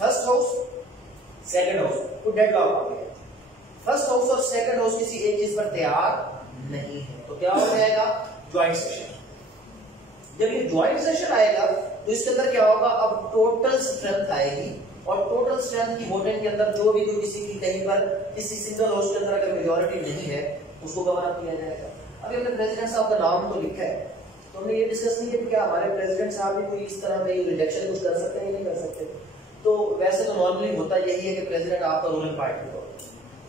फर्स्ट हाउस सेकंड हाउस तो डेडलॉक हो गया। फर्स्ट हाउस और सेकंड हाउस किसी एक चीज पर तैयार नहीं है तो क्या हो जाएगा? Joint session. जब ये ज्वाइंट सेशन आएगा तो इसके अंदर क्या होगा? अब टोटल स्ट्रेंथ आएगी और टोटल स्ट्रेंथ की वोटिंग के अंदर जो भी किसी की कहीं पर किसी सिंगल हाउस के अंदर अगर मेजोरिटी नहीं है उसको गवर्न किया जाएगा। अभी हमने प्रेसिडेंट साहब का नाम तो लिखा है, तो हमने ये डिस्कस नहीं किया कि क्या हमारे प्रेसिडेंट साहब भी कोई इस तरह का रिजेक्शन कुछ कर सकते हैं या नहीं कर सकते। तो वैसे तो नॉर्मली होता यही है कि प्रेसिडेंट आपका रूलिंग पार्टी का,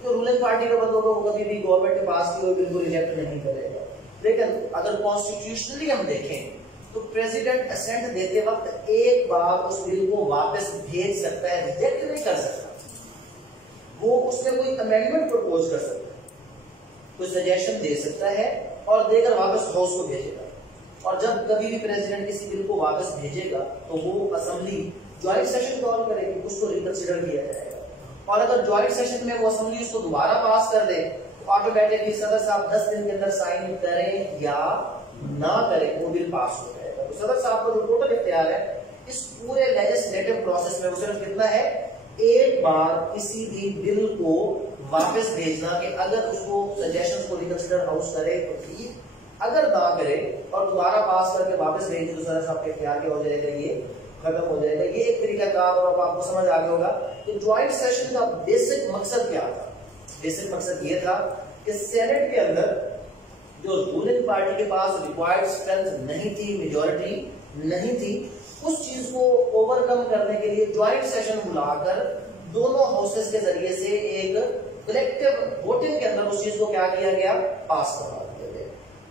तो रूलिंग पार्टी का बंदा होगा वो कभी भी गवर्नमेंट के पास की हुई बिल को रिजेक्ट नहीं करेगा। लेकिन अगर कॉन्स्टिट्यूशनली हम देखें तो प्रेसिडेंट असेंट देते वक्त एक बार उस बिल को वापस भेज सकता है, रिजेक्ट नहीं कर सकता। वो उसमें कोई अमेंडमेंट प्रपोज कर सकता है, कोई सजेशन दे सकता है और देकर वापस हाउस को भेजेगा। और जब कभी भी प्रेसिडेंट किसी बिल को वापस भेजेगा तो वो असेंबली ज्वाइंट सेशन कॉल करेगी, उसको रिकंसिडर किया जाएगा। और अगर ज्वाइंट सेशन में वो असेंबली उसको दोबारा पास कर दे तो ऑटोमेटिकली सदर साहब 10 दिन के अंदर साइन करें या ना करें वो बिल पास हो जाएगा। तो सदर साहब का जो टोटल इख्तियार है इस पूरे लेजिस्लेटिव प्रोसेस में वो सिर्फ कितना है, एक बार किसी भी बिल को वापस भेजना कि अगर उसको सजेशंस को रिकंसिडर हाउस करे तो ठीक, अगर ना करे और दोबारा पास करके वापस भेज दे तो सदर साहब के इख्तियार क्या हो जाएगा, ये खत्म हो जाएगा। ये एक तरीका कार और अब आपको समझ आ गया होगा कि ज्वाइंट सेशन का बेसिक मकसद क्या था। बेसिक मकसद ये था कि सेनेट के अंदर जो रूलिंग पार्टी के पास रिक्वायर्ड स्ट्रेंथ नहीं थी, मेजॉरिटी नहीं थी, उस चीज को ओवरकम करने के लिए ज्वाइंट सेशन बुलाकर दोनों हाउसेस के जरिए से एक कलेक्टिव वोटिंग के अंदर उस चीज को क्या किया गया, पास करवा दिया गया।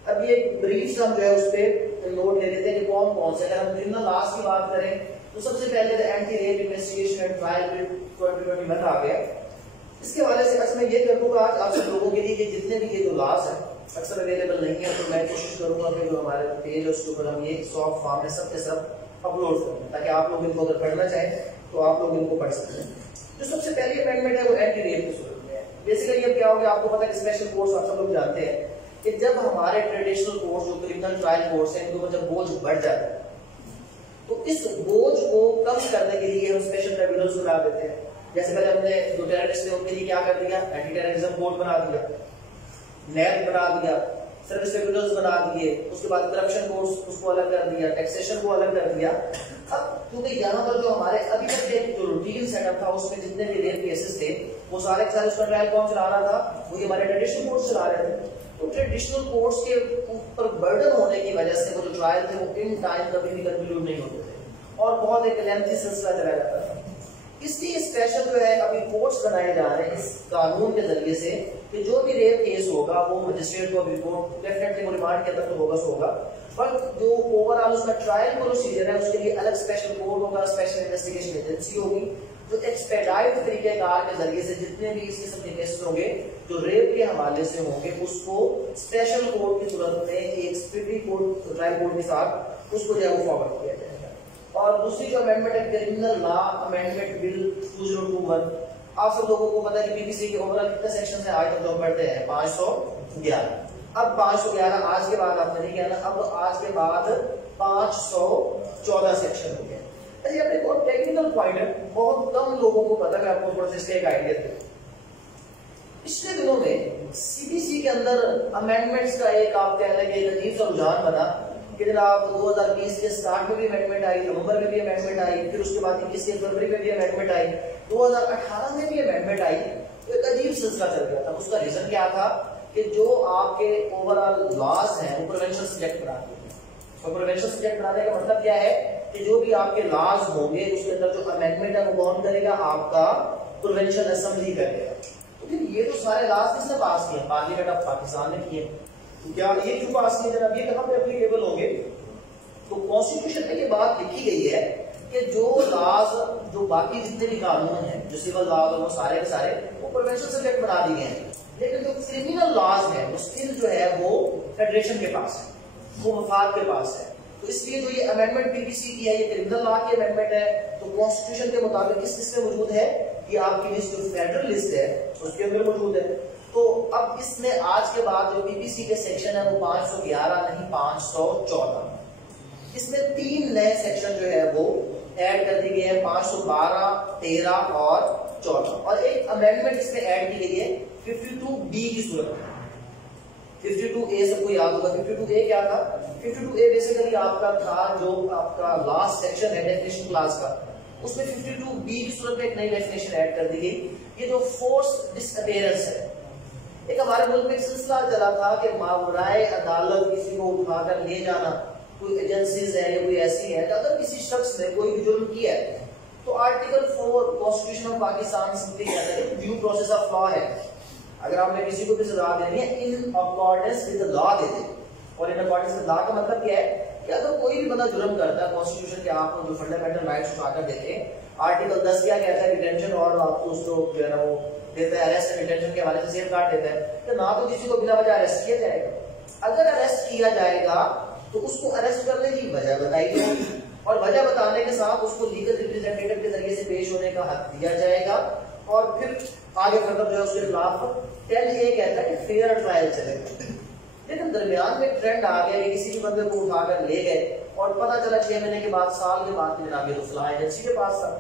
अब ये ब्रीफ हम जो है उस पर नोट ले लेते हैं कि कौन कौन से। अगर हम क्रिमिनल लॉस की बात करें तो सबसे पहले anti rape investigation and trial bill 2021 आ गया। इसके हवाले से अक्सर मैं ये कर दूंगा आज आप सब लोगों के लिए कि जितने भी ये जो लॉस है अक्सर अवेलेबल नहीं है, तो मैं कोशिश करूंगा कि जो हमारे पेज है उसके ऊपर हम ये सॉफ्ट फॉर्म में सब के सब अपलोड करें ताकि आप लोग इनको अगर पढ़ना चाहें तो आप लोग इनको पढ़ सकते हैं। जो सबसे पहली अमेंडमेंट है वो एंटी रेप की सूरत में है। बेसिकली अब क्या हो गया, आपको पता है स्पेशल कोर्ट्स आप सब लोग जानते हैं कि जब हमारे ट्रेडिशनल कोर्ट जो क्रिमिनल ट्रायल कोर्ट्स हैं इनके ऊपर जब बोझ बढ़ जाता है तो इस बोझ को कम करने के लिए हम स्पेशल ट्रिब्यूनल्स बना देते हैं। जैसे पहले हमने जो टेररिस्ट थे उनके लिए क्या कर दिया, एंटी टेररिज्म कोर्ट बना दिया, नैब बना दिया, सर्विस ट्रिब्यूनल्स बना दिए, उसके बाद करप्शन कोर्ट्स उसको अलग कर दिया, टैक्सेशन को अलग कर दिया। अब क्योंकि यहाँ पर जो हमारे अभी तक के जो रूटीन सेटअप था उसमें जितने भी रेप केसेस थे वो सारे के सारे उसका ट्रायल कौन चला रहा था, वही हमारे ट्रेडिशनल कोर्ट्स चला रहे थे। तो ट्रेडिशनल कोर्ट्स के ऊपर बर्डन होने की वजह से वो जो ट्रायल थे वो इन टाइम कभी भी कंक्लूड नहीं होते थे और बहुत एक लेंथी सिलसिला चला जाता था। इसलिए स्पेशल जो है अभी कोर्ट्स बनाए जा रहे हैं इस कानून के जरिए से कि जो भी रेप केस होगा वो मजिस्ट्रेट को रिपोर्ट डेफिनेटली वो रिमांड के अंदर तो होगा, पर जो ओवरऑल उसका ट्रायल प्रोसीजर है उसके लिए अलग स्पेशल कोर्ट होगा, स्पेशल इन्वेस्टिगेशन एजेंसी होगी जो एक्सपेडाइट तरीके कार के जरिए से जितने भी इस किस्म के केसेस होंगे जो रेप के हवाले से होंगे उसको स्पेशल कोर्ट की सूरत में एक स्पीडी कोर्ट ट्रायल कोर्ट के साथ उसको जो है वो फॉरवर्ड किया जाएगा। और दूसरी जो अमेंडमेंट है क्रिमिनल लॉ अमेंडमेंट बिल 2021, आप सब लोगों को पता है कि बीबीसी के ओवरऑल कितने सेक्शन है आज तक जो पढ़ते हैं 511। अब 511 आज के बाद आपने नहीं कहना, अब आज के बाद 514 सेक्शन हो गया। अच्छा अपने बहुत टेक्निकल पॉइंट है, बहुत कम लोगों को पता है, आपको थोड़ा सा इसका एक आइडिया दे। पिछले दिनों में सीबीसी के अंदर अमेंडमेंट्स का एक आप कह रहे हैं अजीब सा रुझान बना कि जनाब 2020 के स्टार्ट में भी अमेंडमेंट आई, नवंबर में भी अमेंडमेंट आई, फिर उसके बाद 21 फरवरी में भी अमेंडमेंट आई, 2018 में भी अमेंडमेंट आई। तो एक अजीब सिलसिला चल गया था। उसका रीजन क्या था कि जो आपके ओवरऑल लॉज हैं वो प्रोविंशियल सब्जेक्ट बना दिए। तो प्रोविंशियल सब्जेक्ट बनाने का मतलब क्या है कि जो भी आपके लॉज होंगे उसके अंदर जो अमेंडमेंट है वो कौन करेगा, आपका प्रोविंशियल असेंबली करेगा। तो फिर ये तो सारे लॉज किसने पास किए, पार्लियामेंट ऑफ पाकिस्तान ने किए। क्या ये क्यों पास किए जनाब, ये कहां पे एप्लीकेबल होंगे? तो कॉन्स्टिट्यूशन में ये बात लिखी गई है कि जो लॉज जो बाकी जितने भी कानून हैं जो सिविल लॉज वो सारे के सारे वो प्रोविंशियल सब्जेक्ट बना दिए हैं, लेकिन जो क्रिमिनल लॉज है वो स्टिल जो है वो फेडरेशन के पास है, वो वफाक के पास है। तो इसलिए जो ये अमेंडमेंट बीबीसी की है ये क्रिमिनल लॉ की अमेंडमेंट है। तो कॉन्स्टिट्यूशन के मुताबिक किस लिस्ट में मौजूद है, ये आपकी लिस्ट जो फेडरल लिस्ट है उसके अंदर मौजूद है। तो अब इसमें आज के बाद जो बीबीसी के सेक्शन है वो 511 नहीं 514। इसमें 3 नए सेक्शन जो है वो ऐड कर दिए गए हैं, 512, 13 और 14। और एक अमेंडमेंट इसमें ऐड की गई है 52B की सूरत में। 52A सबको याद होगा। 52A क्या था? 52A बेसिकली आपका था जो आपका लास्ट सेक्शन है डेफिनेशन क्लास का, उसमें 52B की सूरत में एक नई डेफिनेशन ऐड कर दी गई। ये जो फोर्स डिसअपियरेंस है, एक हमारे मुल्क में एक सिलसिला चला था कि मावराए अदालत किसी को उठाकर ले जाना कोई एजेंसीज है या कोई ऐसी है, अगर किसी शख्स ने कोई भी जुर्म किया है तो आर्टिकल 4 कॉन्स्टिट्यूशन ऑफ पाकिस्तान से कहता है ड्यू प्रोसेस ऑफ लॉ है। अगर आपने किसी को भी सजा देनी है in accordance with the law दे दे। और इन अकॉर्डेंस विद लॉ का मतलब क्या है कि अगर कोई भी बंदा जुर्म करता है, कॉन्स्टिट्यूशन के आपको जो फंडामेंटल राइट्स उठाकर देते हैं, आर्टिकल 10 क्या कहता है, डिटेंशन और आपको उसको जो है ना वो देता है, अरेस्ट एंड डिटेंशन के हवाले से सेफ गार्ड देता है कि ना तो किसी को बिना वजह अरेस्ट किया जाएगा, अगर अरेस्ट किया जाएगा तो उसको अरेस्ट करने की वजह बताई जाएगी और वजह बताने के साथ उसको लीगल रिप्रेजेंटेटिव के जरिए से पेश होने का हक दिया जाएगा और फिर आगे फर्दर जो है उसके खिलाफ पहले ये कहता है कि फेयर ट्रायल चलेगा। लेकिन दरमियान में ट्रेंड आ गया कि किसी भी बंदे को उठाकर ले गए और पता चला 6 महीने के बाद, साल के बाद जनाब ये तो फलां एजेंसी के पास था,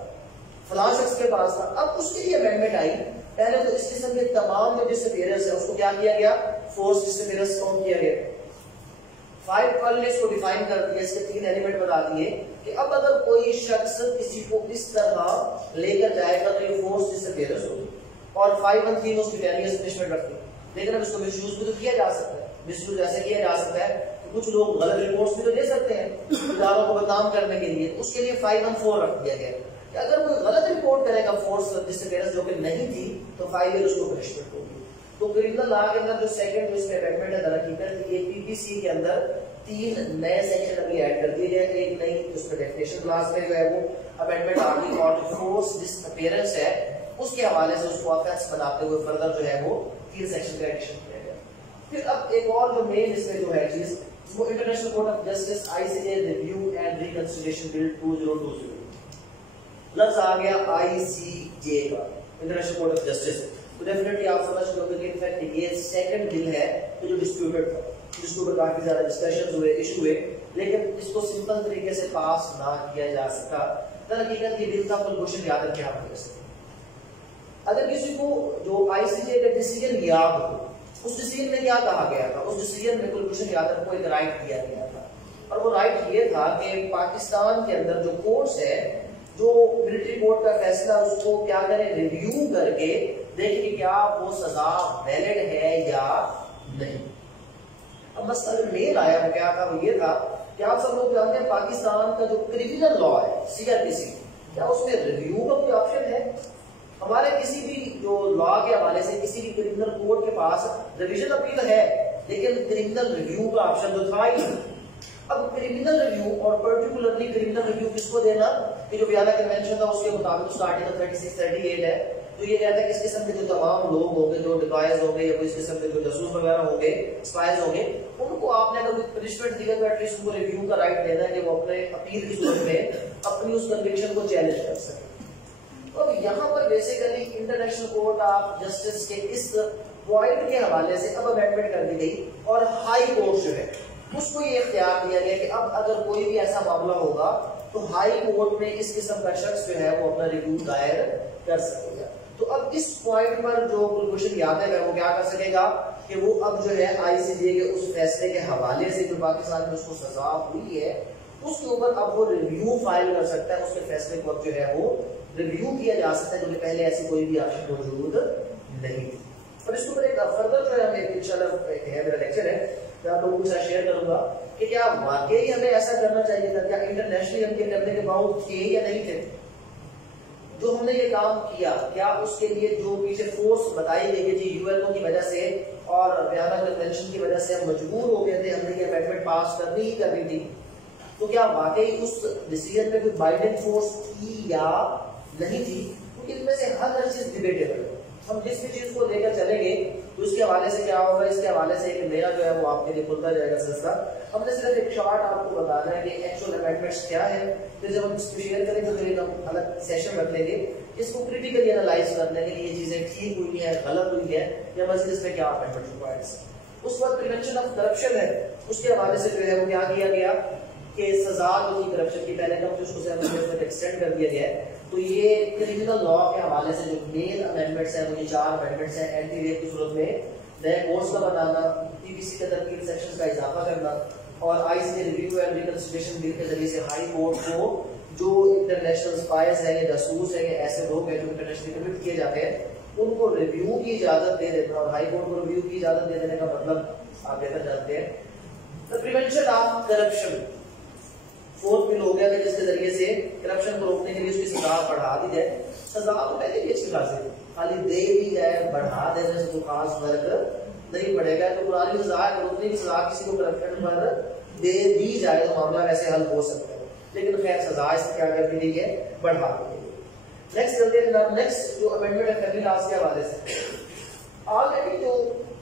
फलां शख्स के पास था। अब उसके लिए अमेंडमेंट आई, पहले तो इस किस्म के तमाम जो डिसअपीयरेंस है उसको क्या किया गया, फोर्स डिसअपीयरेंस काउंट किया गया। 512 ने इसको डिफाइन कर दिया, इसके 3 एलिमेंट बता दिए कि अब अगर कोई शख्स किसी को इस तरह लेकर जाएगा तो ये फोर्स डिसअपीयरेंस होगी। और 513 उसकी टेनियस पनिशमेंट रखती है। लेकिन अब इसको मिसयूज भी तो किया जा सकता है। मिसयूज ऐसे किया जा सकता है कि कुछ लोग गलत रिपोर्ट्स भी तो दे सकते हैं इदारों को बदनाम करने के लिए, उसके लिए 514 रख दिया गया कि अगर कोई गलत रिपोर्ट करेगा फोर्स डिसअपीयरेंस जो कि नहीं थी तो 5 ईयर उसको पनिशमेंट होगी। तो क्रिमिनल लॉ के अंदर जो सेकंड इसमें अमेंडमेंट है दरअसल ये पीपीसी के अंदर 3 नए सेक्शन अभी ऐड कर दिए गए। एक नई उसमें डेफिनेशन क्लास में जो है वो अमेंडमेंट आ गई और जो फोर्स डिसअपीयरेंस है उसके हवाले से उसको ऑफेंस बनाते हुए फर्दर जो है वो 3 सेक्शन का एडिशन किया गया। फिर अब एक और जो मेन इसमें जो है चीज वो international court of justice ICJ review and reconciliation bill 2020 लफ्ज आ गया आईसीजे का, इंटरनेशनल कोर्ट ऑफ जस्टिस। तो डेफिनेटली आप समझ लोगे कि इनफैक्ट ये सेकंड बिल है जो डिस्प्यूटेड था, जिसके ऊपर काफी ज्यादा डिस्कशंस हुए, इशू हुए, लेकिन इसको सिंपल तरीके से पास ना किया जा सका। दरअसल ये बिल का कुलभूषण यादव के हवाले से अगर किसी को जो आईसीजे का डिसीजन याद हो, उस डिसीजन में क्या कहा गया था, उस डिसीजन में कुलभूषण यादव को एक राइट दिया गया था और वो राइट ये था कि पाकिस्तान के अंदर जो कोर्ट्स है, जो मिलिट्री कोर्ट का फैसला उसको क्या करें, रिव्यू करके देखें कि क्या वो सजा वैलिड है या नहीं। अब मसला जो मेल आया वो क्या था, वो ये था कि आप सब लोग जानते हैं पाकिस्तान का जो क्रिमिनल लॉ है सीआरपीसी, क्या उसमें रिव्यू का कोई ऑप्शन है? हमारे किसी भी जो लॉ के हवाले से किसी भी क्रिमिनल कोर्ट के पास रिविजन अपील है, लेकिन क्रिमिनल रिव्यू का ऑप्शन तो था ही। अब क्रिमिनल रिव्यू और पर्टिकुलरली क्रिमिनल रिव्यू किसको देना, कि जो वियना कन्वेंशन था उसके मुताबिक उसका आर्टिकल 36-38 है, तो ये कहता है कि इस किस्म के जो तमाम लोग होंगे, जो डिकॉयज होंगे या कोई इस किस्म के जो जासूस वगैरह होंगे, स्पाइज होंगे, उनको आपने अगर कोई पनिशमेंट दिया तो एटलीस्ट उनको रिव्यू का राइट देना है कि वो अपने अपील की सूरत में अपनी उस कन्विक्शन को चैलेंज कर सके। तो यहाँ पर basically international court of justice के इस पॉइंट के हवाले से अब अमेंडमेंट कर दी गई और हाई कोर्ट जो है उसको ये इख्तियार दिया गया कि अब अगर कोई भी ऐसा मामला होगा तो हाई कोर्ट में इस किस्म का शख्स जो है वो अपना रिव्यू दायर कर सकेगा। तो अब इस पॉइंट पर जो कुलभूषण यादव है वो क्या कर सकेगा कि वो अब जो है आईसीजे के उस फैसले के हवाले से जो पाकिस्तान में उसको सजा हुई है उसके ऊपर अब वो रिव्यू फाइल कर सकता है, उसके फैसले को अब जो है वो रिव्यू किया जा सकता है, जो कि पहले ऐसी कोई भी ऑप्शन मौजूद नहीं थी। और इसके ऊपर एक फर्दर जो है हमें इंशाल्लाह है मेरा लेक्चर है, मैं आप लोगों के साथ शेयर करूंगा कि क्या वाकई हमें ऐसा करना चाहिए था, क्या इंटरनेशनली हम ये करने के बावजूद थे या नहीं थे। जो हमने ये काम किया, क्या उसके लिए जो पीछे फोर्स बताई गई थी यूएनओ की वजह से और वियना कन्वेंशन की वजह से हम मजबूर हो गए थे, हमने ये अमेंडमेंट पास करनी ही करनी थी, तो क्या वाकई उस डिसीजन में कोई बाइंडिंग फोर्स थी या नहीं थी? क्योंकि इनमें से हर चीज डिबेटेबल है। हम जिस भी चीज को लेकर चलेंगे तो इसके हवाले से क्या होगा, इसके हवाले से एक मेरा जो है वो आपके लिए खुलता जाएगा सिलसिला। हमने सिर्फ एक शॉर्ट आपको बताना है कि एक्चुअल अमेंडमेंट्स क्या है, फिर जब हम इसको शेयर करेंगे तो एक हम अलग सेशन रख लेंगे इसको क्रिटिकली एनालाइज करने के लिए, ये चीजें ठीक हुई है, गलत हुई है या मजीद इसमें क्या अमेंडमेंट रिक्वायर्ड है। उस वक्त प्रिवेंशन ऑफ करप्शन है, उसके हवाले से जो है वो क्या किया गया कि सजा जो थी करप्शन की पहले कम थी उसको 7 years तक एक्सटेंड कर दिया गया है। तो ये क्रिमिनल लॉ के हवाले से जो मेन अमेंडमेंट्स हैं वो ये 4 अमेंडमेंट्स हैं। एंटी रेप की सूरत में नए कोर्ट्स का बनाना, पीपीसी के अंदर 3 सेक्शंस का इजाफा करना और ICJ review and reconciliation bill के जरिए से हाई कोर्ट को जो इंटरनेशनल स्पाइज है या जासूस है या ऐसे लोग हैं जो इंटरनेशनली कमिट किए जाते हैं उनको रिव्यू की इजाजत दे देना। और हाई कोर्ट को रिव्यू की इजाजत दे देने का मतलब आप बेहतर जानते हैं। The prevention of corruption 4th bill हो गया कि जिसके जरिए से करप्शन को रोकने के लिए उसकी सजा बढ़ा दी जाए। सजा तो पहले भी अच्छी खासी खाली दे दी जाए, बढ़ा देने से कोई खास फर्क नहीं पड़ेगा। तो पुरानी सजा है, उतनी भी सजा किसी को करप्शन पर दे दी जाए तो मामला वैसे हल हो सकता है, लेकिन खैर सजा इससे क्या कर दी गई है, बढ़ा दी गई है। नेक्स्ट चलते हैं जनाब, नेक्स्ट जो अमेंडमेंट है फैमिली लॉज के हवाले से। ऑलरेडी जो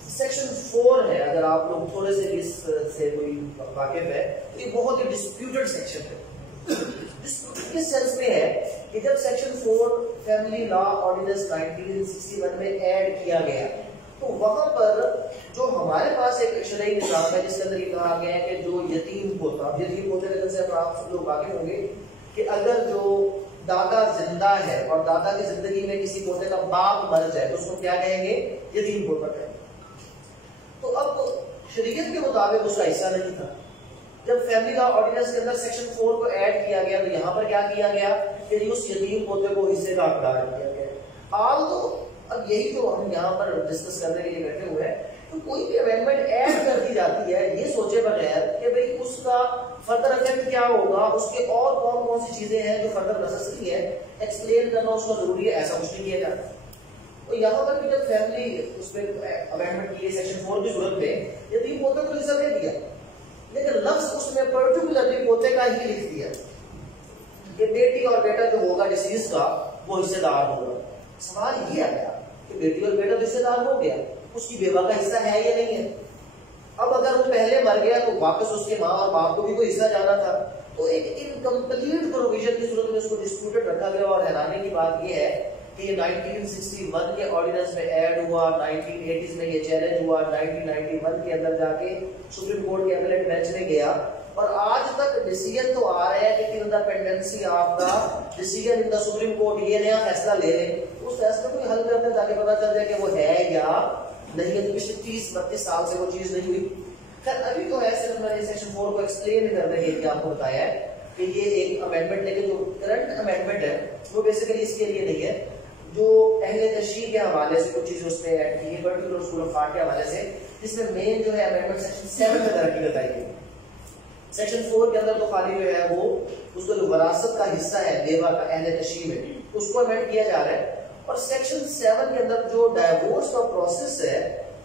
सेक्शन 4 है, अगर आप लोग थोड़े से इससे कोई वाकिफ है, तो ये बहुत ही डिस्प्यूटेड सेक्शन है। डिस्प्यूटेड किस सेंस में है कि जब सेक्शन 4 फैमिली लॉ ऑर्डिनेंस 1961 में ऐड किया गया, तो वहां पर जो हमारे पास एक शरई निज़ाम है जिसके अंदर ये कहा गया है कि जो यतीम पोता के कंसेप्ट आप सब लोग वाकिफ होंगे कि अगर जो दादा जिंदा है और दादा की जिंदगी में किसी पोते का बाप मर जाए तो उसको क्या कहेंगे, यतीम पोता कहेंगे। तो अब शरीयत के मुताबिक उसका हिस्सा नहीं था। जब फैमिली लॉ ऑर्डिनेंस के अंदर सेक्शन 4 को ऐड किया गया तो यहाँ पर क्या किया गया कि उस यतीम पोते को हिस्से का हकदार किया गया। आल तो अब यही तो हम यहाँ पर डिस्कस करने के लिए बैठे हुए हैं, तो कोई भी अमेंडमेंट ऐड कर दी जाती है ये सोचे बगैर कि भाई उसका फर्दर इफेक्ट क्या होगा, उसके और कौन कौन सी चीजें हैं जो फर्दर नेसेसरी है, एक्सप्लेन करना उसका जरूरी है, ऐसा कुछ नहीं किया जाता। तो यहाँ पर भी जब फैमिली उसमें अमेंडमेंट की सेक्शन 4 की सूरत में यदि पोते को हिस्सा दे दिया, लेकिन लफ्ज उसमें पर्टिकुलरली पोते का ही लिख दिया कि बेटी और बेटा जो होगा डिसीज का वो हिस्सेदार होगा। सवाल ये आया कि बेटी और बेटा हिस्सेदार हो गया, उसकी बेवा का हिस्सा है या नहीं है। अब अगर वो पहले मर गया तो वापस उसके माँ और बाप को भी कोई हिस्सा जाना था, तो एक इनकम्प्लीट प्रोविजन की सूरत में उसको डिस्प्यूटेड रखा गया। और हैरानी की बात यह है कि 1961 के ऑर्डिनेंस में ऐड हुआ, 1980s में ये चैलेंज हुआ, 1991 के अंदर जाके सुप्रीम कोर्ट के अपीलेट बेंच में गया और आज तक डिसीजन तो आ रहा है कि in the pendency of the decision in the supreme court ये नया फैसला ले ले, उस फैसले को हल करने ताकि पता चल जाए कि वो है या नहीं है। तो पिछले 30-32 साल से वो चीज नहीं हुई। खैर अभी तो है, सिर्फ मैंने सेक्शन 4 को एक्सप्लेन करने के लिए आपको बताया है कि ये एक अमेंडमेंट, लेकिन जो करंट अमेंडमेंट है वो बेसिकली इसके लिए नहीं है, जो अहले तशरीह के हवाले से कुछ चीजें उसमें ऐड की है, पर्टिकुलर स्कूल ऑफ थॉट के हवाले से, जिसमें मेन जो है अमेंडमेंट सेक्शन 7 में तरक्की बताई गई। सेक्शन 4 के अंदर तो खाली जो है वो उसका जो विरासत का हिस्सा है बेवा का अहले तशरीह में, उसको अमेंड किया जा रहा है। और सेक्शन 7 के अंदर जो डाइवोर्स का प्रोसेस है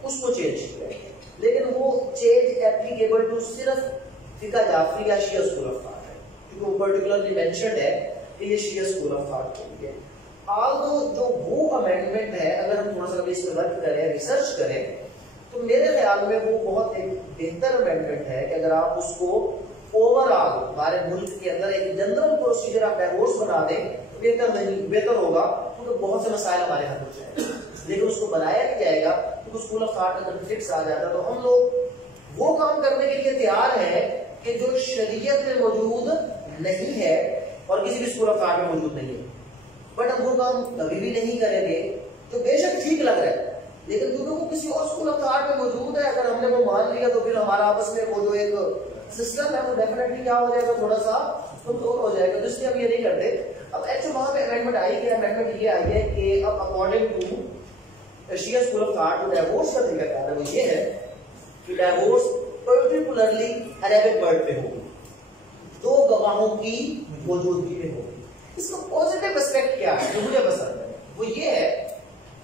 उसको चेंज किया है, लेकिन वो चेंज एप्लीकेबल टू सिर्फ फिका जाफरी या शिया स्कूल ऑफ थॉट है, क्योंकि वो पर्टिकुलरली मेंशन्ड है कि ये शिया स्कूल ऑफ थॉट के लिए। आल्दो जो वो अमेंडमेंट है, अगर हम थोड़ा सा इस पर वर्क करें, रिसर्च करें, तो मेरे ख्याल में वो बहुत एक बेहतर अमेंडमेंट है कि अगर आप उसको ओवरऑल हमारे मुल्क के अंदर एक जनरल प्रोसीजर आप डाइवोर्स बना दें तो बेहतर होगा, क्योंकि बहुत से मसाइल हमारे हल हो जाएंगे। लेकिन उसको बनाया नहीं जाएगा तो स्कूल ऑफ थॉट अंदर फिक्स आ जाता। तो हम लोग वो काम करने के लिए तैयार है कि जो शरीयत में मौजूद नहीं है और किसी भी स्कूल ऑफ थॉट में मौजूद नहीं है, बट हम वो काम कभी भी नहीं करेंगे जो बेशक ठीक लग रहा है, लेकिन क्योंकि वो किसी और स्कूल ऑफ थॉट में मौजूद है, अगर हमने वो मान लिया तो फिर हमारा आपस में वो जो एक सिस्टम है वो डेफिनेटली क्या हो जाएगा, थोड़ा सा कमजोर हो जाएगा। तो इसलिए हम ये नहीं करते। अब एक्चुअली वहां पे अमेंडमेंट आई कि अमेंडमेंट ये आई है कि अब according to Shia school of thought जो डाइवोर्स का तरीका है वो ये है कि डाइवोर्स पर्टिकुलरली अरेबिक वर्ड पे होगी, 2 गवाहों की मौजूदगी में होगी। इसका पॉजिटिव एस्पेक्ट क्या है जो मुझे पसंद है, वो ये है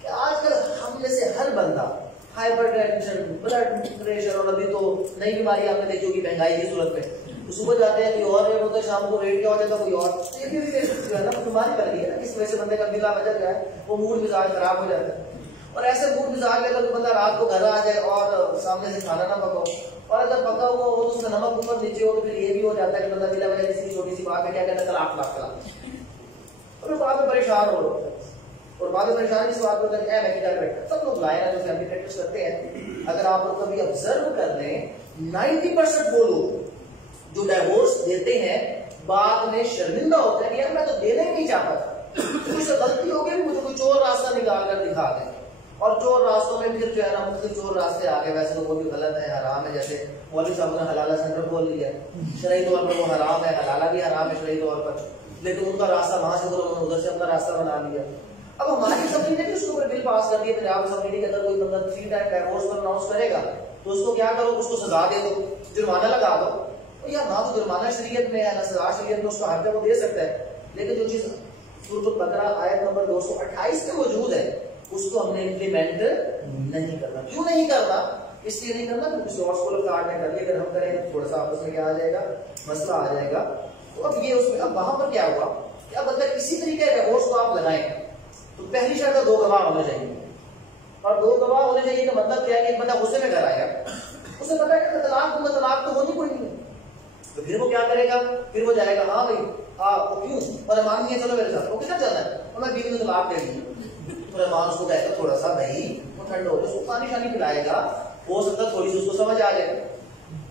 कि आजकल हम में से हर बंदा हाइपरटेंशन, ब्लड प्रेशर और अभी तो नई बीमारी आपने देखी होगी महंगाई की सूरत में, तो सुबह जाते हैं कोई और रेट होता है, शाम को रेट क्या हो जाता है कोई और। तो ये भी जो है ना बीमारी बन गई है ना, इस वजह से बंदे का बिला बजट जो है वो मूड मिजाज खराब हो जाता है। और ऐसे मूड मिजाज में अगर बंदा रात को घर आ जाए और सामने से खाना ना पकाओ, और अगर पका हुआ हो तो उसका नमक ऊपर नीचे हो, तो फिर ये भी हो जाता है कि बंदा बिला वजह किसी छोटी सी बात है क्या कहता है 8 लाख का, और बाद में परेशान हो रहा है। और बाद में परेशान इस बात को करके मैं क्या बैठा, सब लोग लाए ना जो फैमिली प्रैक्टिस करते हैं। अगर आप लोग कभी ऑब्जर्व कर लें 90% वो लोग जो डाइवोर्स देते हैं बाद में शर्मिंदा होते हैं, यार मैं तो देना ही नहीं चाहता था, मुझसे गलती हो गई, मुझे कोई चोर रास्ता निकाल कर दिखा दे। और चोर रास्तों में फिर जो है ना मुख्तलिफ चोर रास्ते आगे, वैसे तो वो भी गलत है, हराम है। जैसे मौलवी साहब ने हलाला सेंटर खोल लिया, शरई तौर पर वो हराम है, हलाला भी हराम है शरई तौर पर, लेकिन उनका रास्ता वहां से उधर से अपना रास्ता बना लिया। अब हमारी असम्बली ने भी उसके ऊपर बिल पास कर दिया, पंजाब असम्बली के अंदर कोई बंदा 3 टाइम डाइवोर्स पर अनाउंस करेगा तो उसको क्या करो, उसको सजा दे दो, जुर्माना लगा दो। तो या ना तो जुर्माना शरीयत में है ना सजा शरीयत में, उसका हक है वो दे सकता है, लेकिन जो चीज सूरत बकरा आयत नंबर 228 में मौजूद है उसको हमने इम्प्लीमेंट नहीं करना। क्यों नहीं करना? इसलिए नहीं करना क्योंकि किसी और स्कूल का आर्ट कर लिया, अगर हम करें तो थोड़ा सा आपस में क्या आ जाएगा, मसला आ जाएगा। तो अब ये उसमें अब वहां पर क्या हुआ कि अब अगर किसी तरीके का डिवोर्स को आप लगाएं तो पहली शर्त है 2 गवाह होने चाहिए, और 2 गवाह होने चाहिए का मतलब क्या है कि एक बंदा गुस्से में घर आएगा, उसे पता है कि तलाक दूंगा, तलाक तो होनी कोई नहीं, तो फिर वो क्या करेगा, फिर वो जाएगा हाँ भाई आप क्यों, और रहमान नहीं है चलो मेरे साथ, वो किधर जाना है, और मैं बीवी में तलाक दे दी, तो रहमान उसको कहता थोड़ा सा भाई वो ठंड हो, उसको पानी शानी पिलाएगा, हो सकता है थोड़ी सी उसको समझ आ जाए।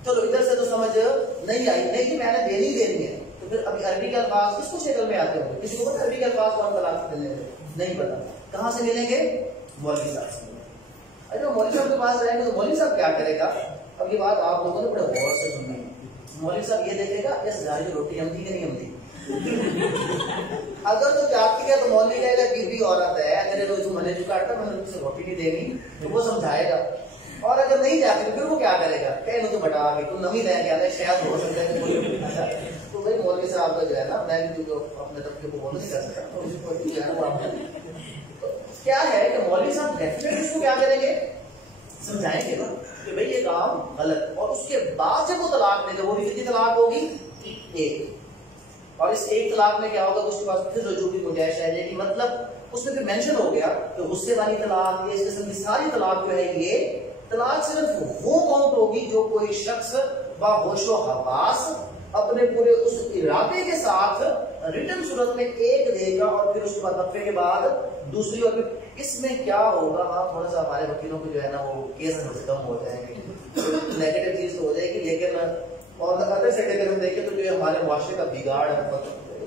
चलो इधर से तो समझ नहीं आई, नहीं मैंने देनी देनी है, तो फिर अभी अरबी के अल्फाज किसको शक्ल में आते होंगे, किसी को पता अरबी के अल्फाज कौन तलाक देने नहीं पता, कहां से मिलेंगे, मौलवी साहब से। अरे मौलवी साहब के पास जाएंगे तो मौलवी साहब क्या करेगा, अब ये बात आप लोगों ने बड़े गौर से सुननी है। मौलवी साहब ये देखेगा इस गाड़ी की रोटी हमदी कि नहीं हमदी अगर तो जाती है तो मौलवी कहेगा कि भी औरत है, अगर रोज मैंने जो काटता मैंने तुझसे रोटी नहीं देगी, तो वो समझाएगा, और अगर नहीं जाती तो फिर वो क्या करेगा, कहे तो बटा के तुम नवी रह गया शायद हो सकता है। तो भाई मौलवी साहब का जो है ना, मैं भी अपने तबके को बोल नहीं कर सकता, क्या है कि मौलवी साहब डेफिनेटली इसको क्या करेंगे, समझाएंगे ना कि भाई ये काम गलत, और उसके बाद जब वो तलाक देंगे वो भी कितनी तलाक होगी, 1, और इस 1 तलाक में क्या होगा, उसके पास फिर रुजू की गुंजाइश रह जाएगी। मतलब उसमें फिर मेंशन हो गया कि गुस्से वाली तलाक, ये इस किस्म की सारी तलाक जो है, ये तलाक सिर्फ वो मौत होगी जो कोई शख्स बाहोशो हवास अपने पूरे उस इरादे के साथ रिटर्न सूरत में एक देगा, और फिर उसके बाद वक्फे के बाद दूसरी, और फिर इसमें क्या होगा, हाँ थोड़ा सा हमारे वकीलों को जो है ना वो केस कम हो जाएंगे, नेगेटिव चीज तो हो जाएगी, लेकिन और अदर साइड अगर हम देखें तो जो हमारे मुआशरे का बिगाड़ है, तो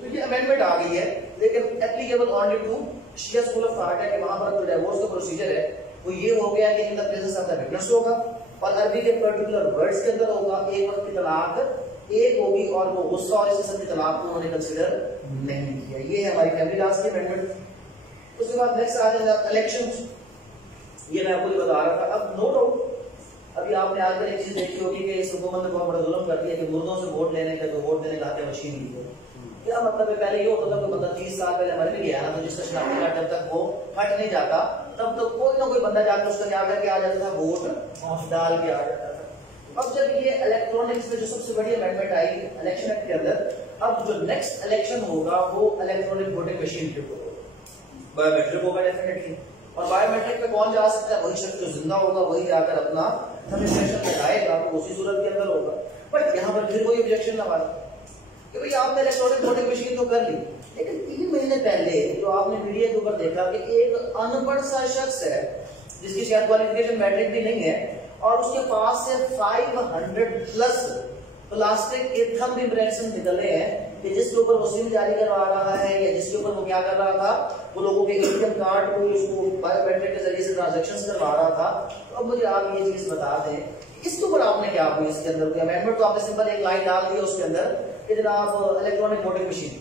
ये अमेंडमेंट आ गई है, लेकिन applicable only to Shia school of thought है कि वहां पर जो डिवोर्स का प्रोसीजर है वो ये हो गया कि in the presence of the witness होगा, और अरबी के पर्टिकुलर वर्ड्स के अंदर होगा, एक वक्त की तलाक 1 होगी, और वो गुस्सा और इस किस्म की तलाक को उन्होंने कंसिडर नहीं किया। ये है हमारी फैमिली लॉज की अमेंडमेंट। उसके बाद नेक्स्ट आ जाएगा इलेक्शंस, ये मैं आपको बता रहा था। अब नो डाउट अभी आपने आजकल एक चीज देखी होगी कि इस हुकूमत ने बहुत बड़ा जुल्म कर दिया कि मुर्दों से वोट लेने का, जो वोट देने का हक मशीन ली है। क्या मतलब है, पहले ये होता था कि बंदा 30 साल पहले मर भी गया ना, तो जिसका शनाख्ती कार्ड जब तक वो हट नहीं जाता तब तक कोई ना कोई बंदा जाकर उसका क्या करके आ जाता था, वोट डाल के आ जाता था। अब जब ये इलेक्ट्रॉनिक्स में जो सबसे बड़ी अमेंडमेंट आई इलेक्शन एक्ट के अंदर, अब जो नेक्स्ट इलेक्शन होगा वो इलेक्ट्रॉनिक वोटिंग मशीन के ऊपर होगा, बायोमेट्रिक होगा डेफिनेटली, और बायोमेट्रिक पे कौन जा सकता है, वही शख्स जो जिंदा होगा वही जाकर अपना रजिस्ट्रेशन लगाएगा, तो उसी सूरत के अंदर होगा। बट यहाँ पर फिर कोई ऑब्जेक्शन लगा कि भाई आपने इलेक्ट्रॉनिक वोटिंग मशीन तो कर ली, लेकिन 3 महीने पहले जो आपने मीडिया के ऊपर देखा कि एक अनपढ़ सा शख्स है जिसकी शायद क्वालिफिकेशन मैट्रिक भी नहीं है, और उसके पास से 500+ प्लास्टिक के थंब इम्प्रेशन निकले हैं कि जिसके ऊपर वो सिम जारी करवा रहा है, या जिसके ऊपर वो क्या कर रहा था, वो लोगों के एटीएम कार्ड को उसको बायोमेट्रिक के जरिए से ट्रांजेक्शन करवा रहा था। तो अब मुझे आप ये चीज बता दें, इसके ऊपर आपने क्या हुई, इसके अंदर अमेंडमेंट तो आपने सिंपल एक लाइन डाल दी उसके अंदर कि जनाब इलेक्ट्रॉनिक वोटिंग मशीन,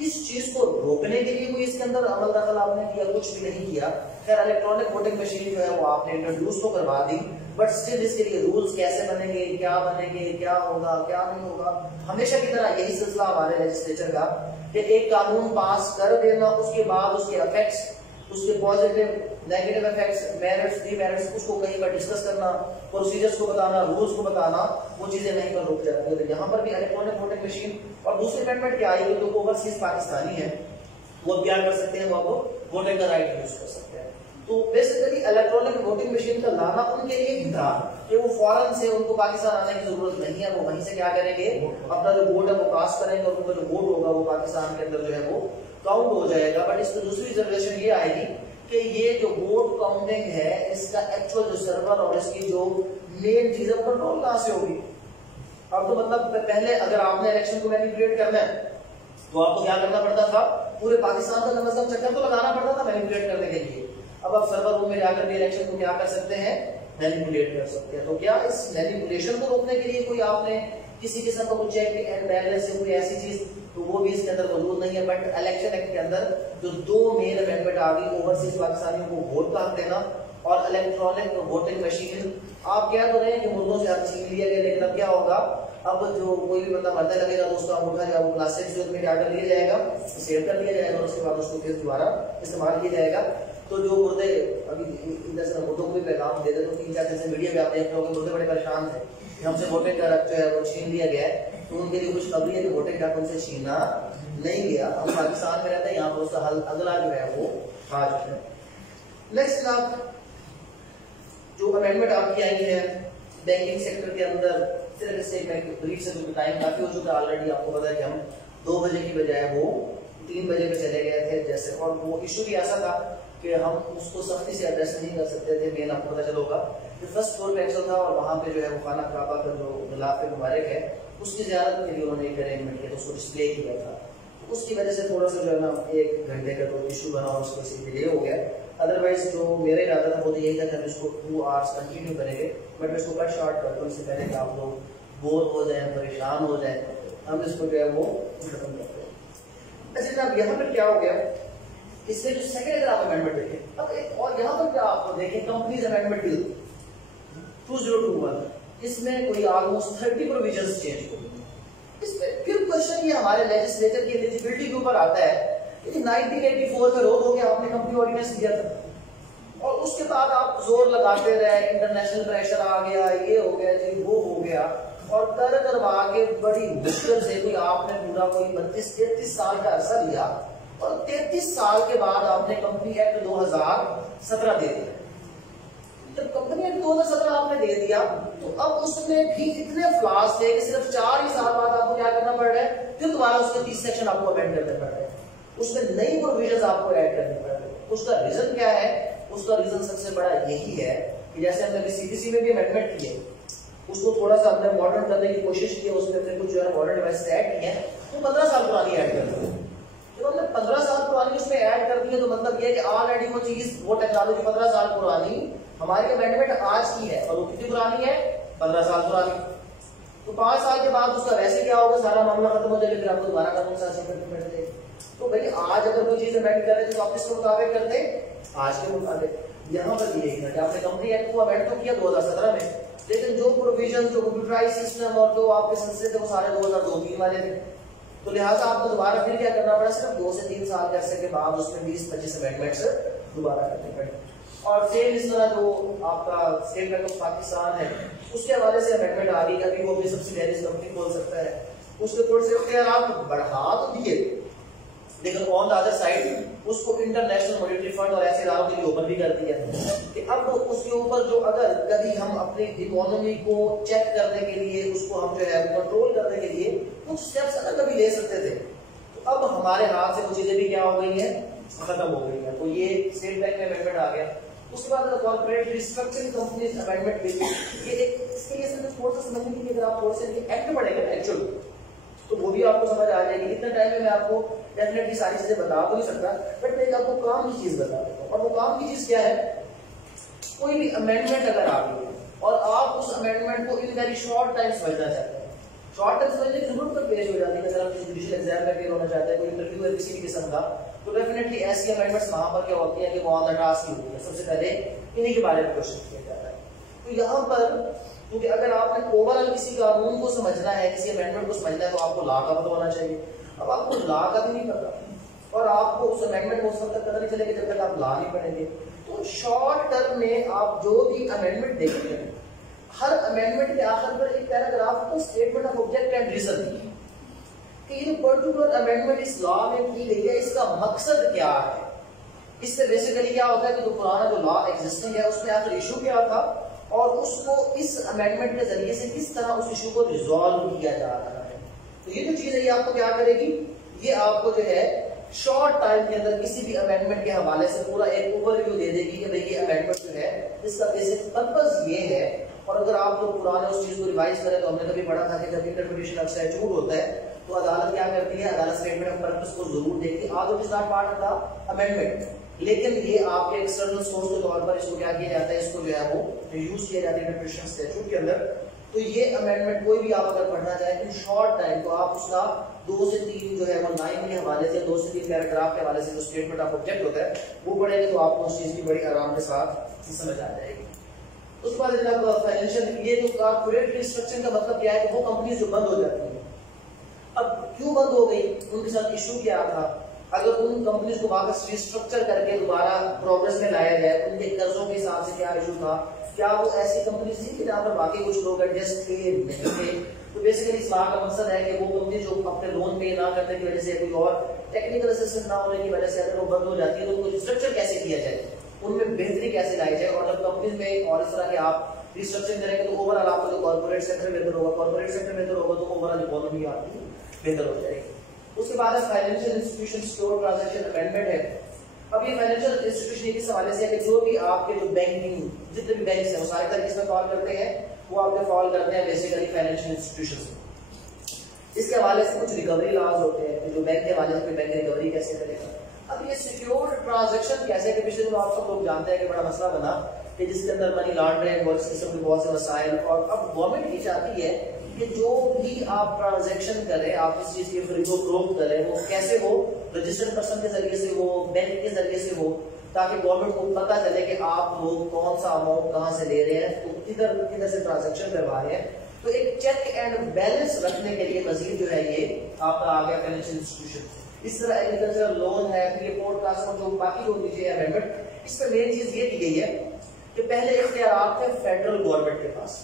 इस चीज को रोकने के लिए कोई इसके अंदर अमल दखल आपने किया, कुछ भी नहीं किया। खैर इलेक्ट्रॉनिक वोटिंग मशीन जो है वो आपने इंट्रोड्यूस तो करवा दी, बट स्टिल इसके लिए रूल्स कैसे बनेंगे, क्या होगा, क्या नहीं होगा, हमेशा की तरह यही सिलसिला हमारे लेजिस्लेचर का कि एक कानून पास कर देना, उसके बाद उसके इफेक्ट्स, उसके positive negative effects, merits, demerits, उसको कहीं पर डिस्कस करना, प्रोसीजर्स को बताना, रूल्स को बताना, वो चीजें नहीं पर रुक जाती है। तो यहाँ पर भी इलेक्ट्रॉनिक वोटिंग मशीन, और दूसरी अमेंडमेंट क्या आई, जो ओवरसीज पाकिस्तानी है वो क्या कर सकते हैं, वो वोटिंग का राइट यूज कर सकते हैं। तो बेसिकली इलेक्ट्रॉनिक वोटिंग मशीन का लाना उनके लिए ही था कि वो फौरन से, उनको पाकिस्तान आने की जरूरत नहीं है, वो वहीं से क्या करेंगे, अपना जो वोट है वो कास्ट करेंगे, और उनका जो वोट होगा वो पाकिस्तान के अंदर जो है वो काउंट हो जाएगा। बट इसमें दूसरी रिजर्वेशन ये आएगी कि ये जो वोट काउंटिंग है इसका एक्चुअल जो सर्वर और इसकी जो मेन चीज है कंट्रोल कहां से होगी। अब तो मतलब पहले अगर आपने इलेक्शन को मैनिपुलेट करना है तो आपको क्या करना पड़ता था, पूरे पाकिस्तान का कम चक्कर तो लगाना पड़ता था मैनिपुलेट करने के लिए। अब आप सर्वर रूम में जाकर भी इलेक्शन को क्या कर सकते हैं, मैनिपुलेट कर सकते हैं। तो क्या इस मैनिपुलेशन को रोकने के लिए कोई आपने किसी किस्म का कुछ चेक एंड बैलेंस से कोई ऐसी चीज, तो वो भी इसके अंदर मौजूद नहीं है। बट इलेक्शन एक्ट के अंदर जो 2 मेन अमेंडमेंट आ गई, ओवरसीज पाकिस्तानियों को वोट का हक देना और इलेक्ट्रॉनिक वोटिंग मशीन। आप क्या तो रहे हैं कि मुर्दों से हक छीन लिया गया, लेकिन अब क्या होगा, अब जो कोई भी बंदा मरने लगेगा तो उसका अंगूठा जो है वो प्लास्टिक में क्या कर लिया जाएगा, सेव कर लिया जाएगा और उसके बाद उसको फिर दोबारा इस्तेमाल किया जाएगा। तो जो मुर्दे अभी इधर से मुर्दों को भी पैगाम दे दे, तो 3-4 दिन से मीडिया पे आप देख रहे हो कि मुर्दे बड़े परेशान थे, हमसे वोटिंग का जो है वो छीन लिया गया है। तो उनके लिए कुछ खबरी है कि वोटिंग का उनसे छीना नहीं गया। हम पाकिस्तान में रहते हैं, यहाँ पर उसका हल अगला जो है वो आज है। नेक्स्ट जनाब, जो अमेंडमेंट आपकी आई है बैंकिंग सेक्टर के अंदर, सिर्फ इससे मैं ब्रीफ से क्योंकि टाइम काफी हो चुका है ऑलरेडी, आपको पता है कि हम 2 बजे की बजाय वो 3 बजे पे चले गए थे जैसे, और वो इशू भी ऐसा था कि हम उसको सख्ती से एड्रेस नहीं कर सकते थे। मेन आपको पता चला होगा जो फर्स्ट फ्लोर पे एक्चुअल था और वहाँ पे जो है वो खाना काबा का जो गिलाफ मुबारक है उसकी ज़ियारत के लिए उन्होंने एक अरेंजमेंट किया, तो उसको डिस्प्ले किया था। तो उसकी वजह से थोड़ा सा जो है ना 1 घंटे का तो इशू बना और उसको डिले हो गया। अदरवाइज जो मेरा इरादा था वो तो यही था कि हम इसको 2 आवर्स कंटिन्यू करेंगे, बट मैं इसको कट शॉर्ट करता हूँ इससे पहले कि आप लोग बोर हो जाए, परेशान हो जाए, हम इसको जो है वो खत्म करते हैं। अच्छा जनाब, यहाँ पर क्या हो गया, इससे जो सेकंड अगर आप अमेंडमेंट देखें अब एक, और यहाँ पर क्या आपको देखें कंपनीज अमेंडमेंट बिल 2021, इसमें कोई ऑलमोस्ट 30 प्रोविजंस चेंज हो गई। इसमें फिर क्वेश्चन ये हमारे लेजिस्लेचर की एलिजिबिलिटी के ऊपर आता है कि 1984 में रोक हो गया, आपने कंपनी ऑर्डिनेंस दिया था और उसके बाद आप जोर लगाते रहे, इंटरनेशनल प्रेशर आ गया, ये हो गया जी, वो हो गया, और कर करवा के बड़ी मुश्किल से कोई आपने पूरा कोई 32-33 साल का अरसा लिया और 33 साल के बाद आपने कंपनी एक्ट 2017 दे दिया। जब कंपनी एक्ट 2017 आपने दे दिया तो अब उसमें भी इतने फ्लॉज थे कि सिर्फ 4 ही साल बाद आपको क्या करना पड़ रहा है, फिर दोबारा उसके 30 सेक्शन आपको अमेंड करने पड़ रहे हैं, उसमें नई प्रोविजंस आपको ऐड करने पड़ रहे हैं। उसका रीजन क्या है? उसका रीजन सबसे बड़ा यही है कि जैसे हमने सीपीसी में भी अमेंडमेंट किए, उसको थोड़ा सा हमने मॉडर्न करने की कोशिश की, उसमें अपने कुछ जो है मॉडर्न डिवाइस ऐड किए हैं, तो 15 साल पुरानी ऐड कर दी। जब हमने 15 साल पुरानी उसमें ऐड कर दी है तो मतलब ये कि ऑलरेडी वो चीज, वो टेक्नोलॉजी 15 साल पुरानी हमारी अमेंडमेंट आज की है और वो कितनी पुरानी है? 15 साल पुरानी। तो 5 साल के बाद उसका वैसे क्या होगा, सारा मामला खत्म हो जाएगा, फिर आपको दोबारा कानून से बैठ जाएगा। तो भाई आज अगर कोई चीज अमेंड कर रहे थे तो आप किसके मुताबिक करते? आज के मुताबिक। यहाँ पर भी यही था कि आपने कंपनी एक्ट को अमेंड तो किया 2017 में, लेकिन जो प्रोविजन, जो कंप्यूटराइज सिस्टम और जो आपके संसद थे वो सारे 2002-03 वाले थे। तो लिहाजा आपको दोबारा फिर क्या करना पड़ा, सिर्फ 2 से 3 साल के अरसे के बाद उसमें 20-25 अमेंडमेंट्स दोबारा करने पड़े। और सेम इस तरह जो आपका स्टेट बैंक ऑफ पाकिस्तान है उसके हवाले से अमेंडमेंट आ रही है, अभी वो अपनी सब्सिडियरीज कंपनी खोल सकता है, उसके थोड़े से आप बढ़ा तो दिए, लेकिन ऑन द अदर साइड उसको इंटरनेशनल मॉनेटरी फंड और ऐसे इदारों के लिए ओपन भी कर दिया कि अब उसके ऊपर जो अगर कभी हम अपनी इकोनॉमी को चेक करने के लिए, उसको हम जो है कंट्रोल करने के लिए कुछ स्टेप्स अगर कभी ले सकते थे, तो अब हमारे हाथ से वो चीजें भी क्या हो गई है, खत्म हो गई है। तो ये स्टेट बैंक में अमेंडमेंट आ गया। उसके बाद corporate restructuring companies amendment bill, ये एक इसके लिए सिर्फ थोड़ा सा समझने के लिए अगर आप थोड़ा सा एक्ट पढ़ेंगे ना एक्चुअल, तो वो भी आपको समझ आ जाएगी। इतना टाइम में मैं आपको डेफिनेटली सारी चीजें बता तो नहीं सकता, बट मैं आपको काम की चीज बता देता हूँ। और वो काम की चीज क्या है, कोई भी अमेंडमेंट अगर आ गई है और आप उस अमेंडमेंट को इन वेरी शॉर्ट टाइम समझना चाहते हैं, शॉर्ट टाइम समझने की जरूरत तो पेश हो जाती है। अगर आप किसी जुडिशियल एग्जाम में फेल होना चाहते हैं, कोई इंटरव्यू है किसी भी किस्म का, तो डेफिनेटली ऐसी अमेंडमेंट्स वहां पर क्या होती है कि वो ऑन द टास्क ही होती है, सबसे पहले इन्हीं के बारे में क्वेश्चन किया जाता है। तो यहाँ पर क्योंकि अगर आपने ओवरऑल किसी कानून को समझना है, किसी अमेंडमेंट को समझना है, तो आपको लॉ का पता होना चाहिए। अब आपको लॉ का भी नहीं पता और आपको उस अमेंडमेंट को उस वक्त तक पता नहीं चलेगा जब तक आप लॉ नहीं पढ़ेंगे। तो शॉर्ट टर्म में आप जो भी अमेंडमेंट देखते हैं, हर अमेंडमेंट के आखिर पर एक पैराग्राफ को statement of object and reason कि ये पर्टिकुलर अमेंडमेंट इस लॉ में की गई है, इसका मकसद क्या है। इससे बेसिकली क्या होता है कि जो पुराना जो लॉ एग्जिस्टिंग है उसमें आखिर इशू क्या था और उसको इस अमेंडमेंट के जरिए से किस तरह उस इशू को रिजॉल्व किया जा रहा है। तो ये जो चीज है ये आपको क्या करेगी, ये आपको जो है शॉर्ट टाइम के अंदर किसी भी अमेंडमेंट के हवाले से पूरा एक ओवरव्यू दे देगी कि भाई ये अमेंडमेंट जो है इसका बेसिक पर्पस ये है। और अगर आप लोग पुराने उस चीज को रिवाइज करें तो हमने कभी पढ़ा था कि जब इंटरप्रिटेशन ऑफ स्टैट्यूट होता है तो अदालत क्या करती है, अदालत स्टेटमेंट ऑफ पर्पस को जरूर देखती है, आज it is not part of the amendment, लेकिन ये आपके एक्सटर्नल सोर्स के तौर पर इसको क्या किया जाता है, इसको जो है वो यूज किया जाता है इंटरप्रिटेशन स्टैट्यूट के अंदर। तो ये अमेंडमेंट कोई भी आप अगर पढ़ना चाहें इन शॉर्ट टाइम तो आप उसका 2 से 3 जो है वो लाइन के हवाले से, 2 से 3 पैराग्राफ के हवाले से जो स्टेटमेंट ऑफ ऑब्जेक्ट होता है वो पढ़ेंगे तो आपको उस चीज की बड़ी आराम के साथ समझ आ जाएगी। उसके बाद जनाब फाइनेंशियल, ये जो कॉर्पोरेट रिस्ट्रक्चरिंग का मतलब क्या है कि वो कंपनीज जो बंद हो जाती है, अब क्यों बंद हो गई, उनके साथ इशू क्या था, अगर उन कंपनीज को वापस रिस्ट्रक्चर करके दोबारा प्रोग्रेस में लाया जाए, उनके कर्जों के हिसाब से क्या इशू था, क्या वो ऐसी कंपनीज थी कि जहाँ पर बाकी कुछ लोग एडजस्ट थे नहीं थे। तो बेसिकली इस बात का मकसद है कि वो कंपनी जो अपने लोन पे ना करने की वजह से, कोई और टेक्निकल असिस्टेंस ना होने की वजह से अगर वो बंद हो जाती है तो उनको रिस्ट्रक्चर कैसे किया जाए, उनमें बेहतरी कैसे लाई जाए। और जब कंपनीज में और इस तरह के आप रिस्ट्रक्चरिंग करेंगे तो ओवरऑल आपका जो कॉर्पोरेट सेक्टर बेहतर होगा, कॉर्पोरेट सेक्टर बेहतर होगा तो ओवरऑल इकोनॉमी आपकी बेहतर हो जाएगी। उसके बाद financial institution secure transaction amendment है। अब ये फाइनेंशियल इंस्टीट्यूशन किस हवाले से है कि जो भी आपके जो बैंकिंग जितने भी बैंक हैं वो सारे तरीके से फॉल करते हैं, वो आपके फॉल करते हैं बेसिकली फाइनेंशियल इंस्टीट्यूशंस। इसके हवाले से कुछ रिकवरी लॉज होते हैं कि जो बैंक के हवाले से बैंक रिकवरी कैसे करेगा। अब ये सिक्योर ट्रांजैक्शन कैसे, कि पिछले दिनों आप सब लोग जानते हैं कि बड़ा मसला बना कि जिसके अंदर मनी लॉन्ड्रिंग और इस किस्म के बहुत से मसाइल, और अब गवर्नमेंट ये चाहती है कि जो भी आप ट्रांजैक्शन करें, आप इस चीज की खरीदो फरोख्त करें, वो कैसे हो, रजिस्टर्ड पर्सन के जरिए से हो, बैंक के जरिए से हो, ताकि गवर्नमेंट को पता चले कि आप लोग कौन सा अमाउंट कहां से ले रहे हैं, तो किधर से ट्रांजैक्शन करवा रहे हैं। तो एक चेक एंड बैलेंस रखने के लिए मजीद जो है ये आपका आ गया फाइनेंशियल इंस्टीट्यूशन। इस तरह एग्रीकल्चरल लोन है, फिर ये पोर्ट कास्ट जो बाकी जो नीचे अमेंडमेंट, इसमें मेन चीज ये की गई है कि पहले इख्तियार थे फेडरल गवर्नमेंट के पास,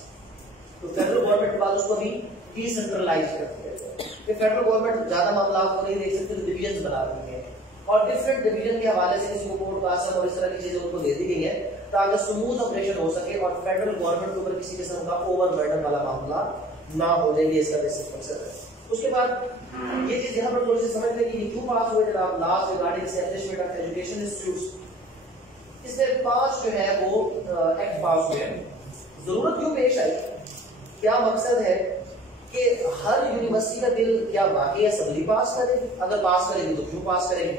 तो फेडरल गवर्नमेंट के बाद उसको भी डिसेंट्रलाइज कर दिया गया कि फेडरल गवर्नमेंट ज्यादा मामला को नहीं देख सकती, तो डिवीजन बना दी है और डिफरेंट डिवीजन के हवाले से किसी को पोर्ट कास्ट और इस तरह की चीजें उनको दे दी गई है ताकि स्मूथ ऑपरेशन हो सके और फेडरल गवर्नमेंट के ऊपर किसी किस्म का ओवरबर्डन वाला मामला ना हो जाए, इसका बेसिक मकसद है। उसके बाद ये चीज यहाँ पर थोड़ी सी समझ लें कि ये क्यों पास हुए जनाब, laws regarding establishment of education institutes, इसमें 5 जो है वो एक्ट पास हुए हैं। जरूरत क्यों पेश आई, क्या मकसद है कि हर यूनिवर्सिटी का बिल क्या वाकई असेंबली पास करेगी, अगर पास करेगी तो क्यों पास करेगी।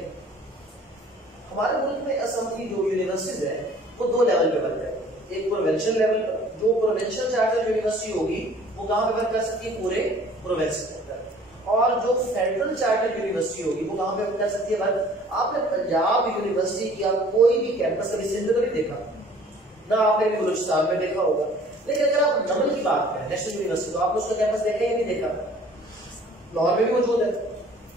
हमारे मुल्क में असेंबली जो यूनिवर्सिटीज है वो 2 लेवल पे बनता है, एक प्रोविंशियल लेवल पर, जो प्रोविंशियल चार्टर यूनिवर्सिटी होगी वो कहां पे वर्क कर सकती है, पूरे प्रोविंस के अंदर, और जो फेडरल चार्टर यूनिवर्सिटी होगी वो कहां पे वर्क कर सकती है वर्क। आपने पंजाब यूनिवर्सिटी या कोई भी कैंपस कभी सिंध में नहीं देखा ना, आपने भी बलूचिस्तान में देखा होगा, लेकिन अगर आप नमल की बात करें नेशनल यूनिवर्सिटी, तो आपने उसका कैंपस देखा या नहीं देखा, लाहौर में भी मौजूद है,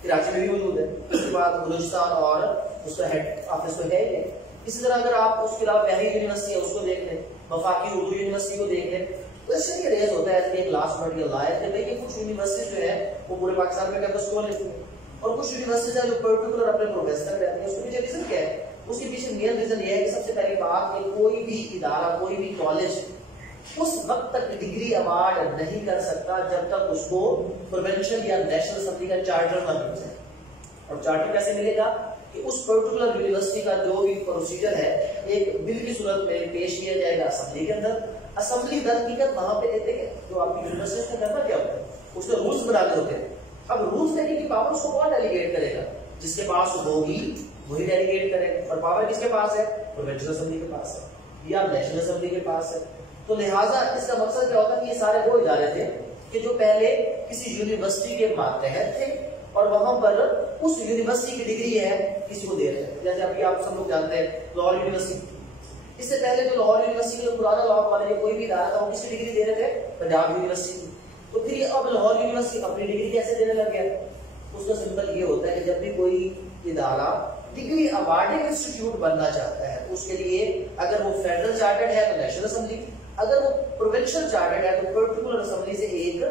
कराची में भी मौजूद है, उसके बाद बलूचिस्तान और उसका हेड ऑफिस तो है ही। इसी तरह अगर आप उसके अलावा बहरीन यूनिवर्सिटी है उसको देख लें, वफाकी उर्दू यूनिवर्सिटी को देख लें, तो इससे ये रेज होता है एक लास्ट मिनट या लायक है कि कुछ यूनिवर्सिटी जो है वो पूरे पाकिस्तान में कैंपस खोल लेती है और कुछ यूनिवर्सिटी है जो पर्टिकुलर अपने प्रोफेसर रहते हैं। उसके पीछे रीजन क्या है, उसके पीछे मेन रीजन ये है कि सबसे पहली बात कि कोई भी इदारा, कोई भी कॉलेज उस वक्त तक डिग्री अवार्ड नहीं कर सकता जब तक उसको प्रोविंशियल या नेशनल असेंबली का चार्टर न मिल जाए। और चार्टर कैसे मिलेगा कि उस पर्टिकुलर यूनिवर्सिटी का जो भी प्रोसीजर है एक बिल की सूरत में पेश किया जाएगा असेंबली के अंदर। असेंबली दर हकीकत वहां पे देखें जो आपकी यूनिवर्सिटी का करना क्या होता है, उसके रूल्स बनाने होते हैं। अब रूल्स देने की पावर उसको कौन डेलीगेट करेगा, जिसके पास होगी वही डेलीगेट करेगा, और पावर किसके पास है, प्रोविंशियल असेंबली के पास है या नेशनल असेंबली के पास है। तो लिहाजा इसका मकसद क्या होता है कि ये सारे वो इदारे थे कि जो पहले किसी यूनिवर्सिटी के मातहत थे और वहां पर उस यूनिवर्सिटी की डिग्री है किसी को दे रहे हैं। जैसे अभी आप सब लोग जानते हैं लाहौर यूनिवर्सिटी, इससे पहले जो लाहौर यूनिवर्सिटी का पुराना लॉ वाले कोई भी इदारा था वो किसकी डिग्री दे रहे थे, पंजाब यूनिवर्सिटी। तो फिर अब लाहौर यूनिवर्सिटी अपनी डिग्री कैसे देने लग गया, उसका सिंपल ये होता है कि जब भी कोई इदारा डिग्री अवार्डिंग इंस्टीट्यूट बनना चाहता है तो उसके लिए अगर वो फेडरल चार्टर्ड है तो नेशनल असेंबली, अगर वो प्रोविंशियल चार्टर्ड है तो पर्टिकुलर असेंबली से एक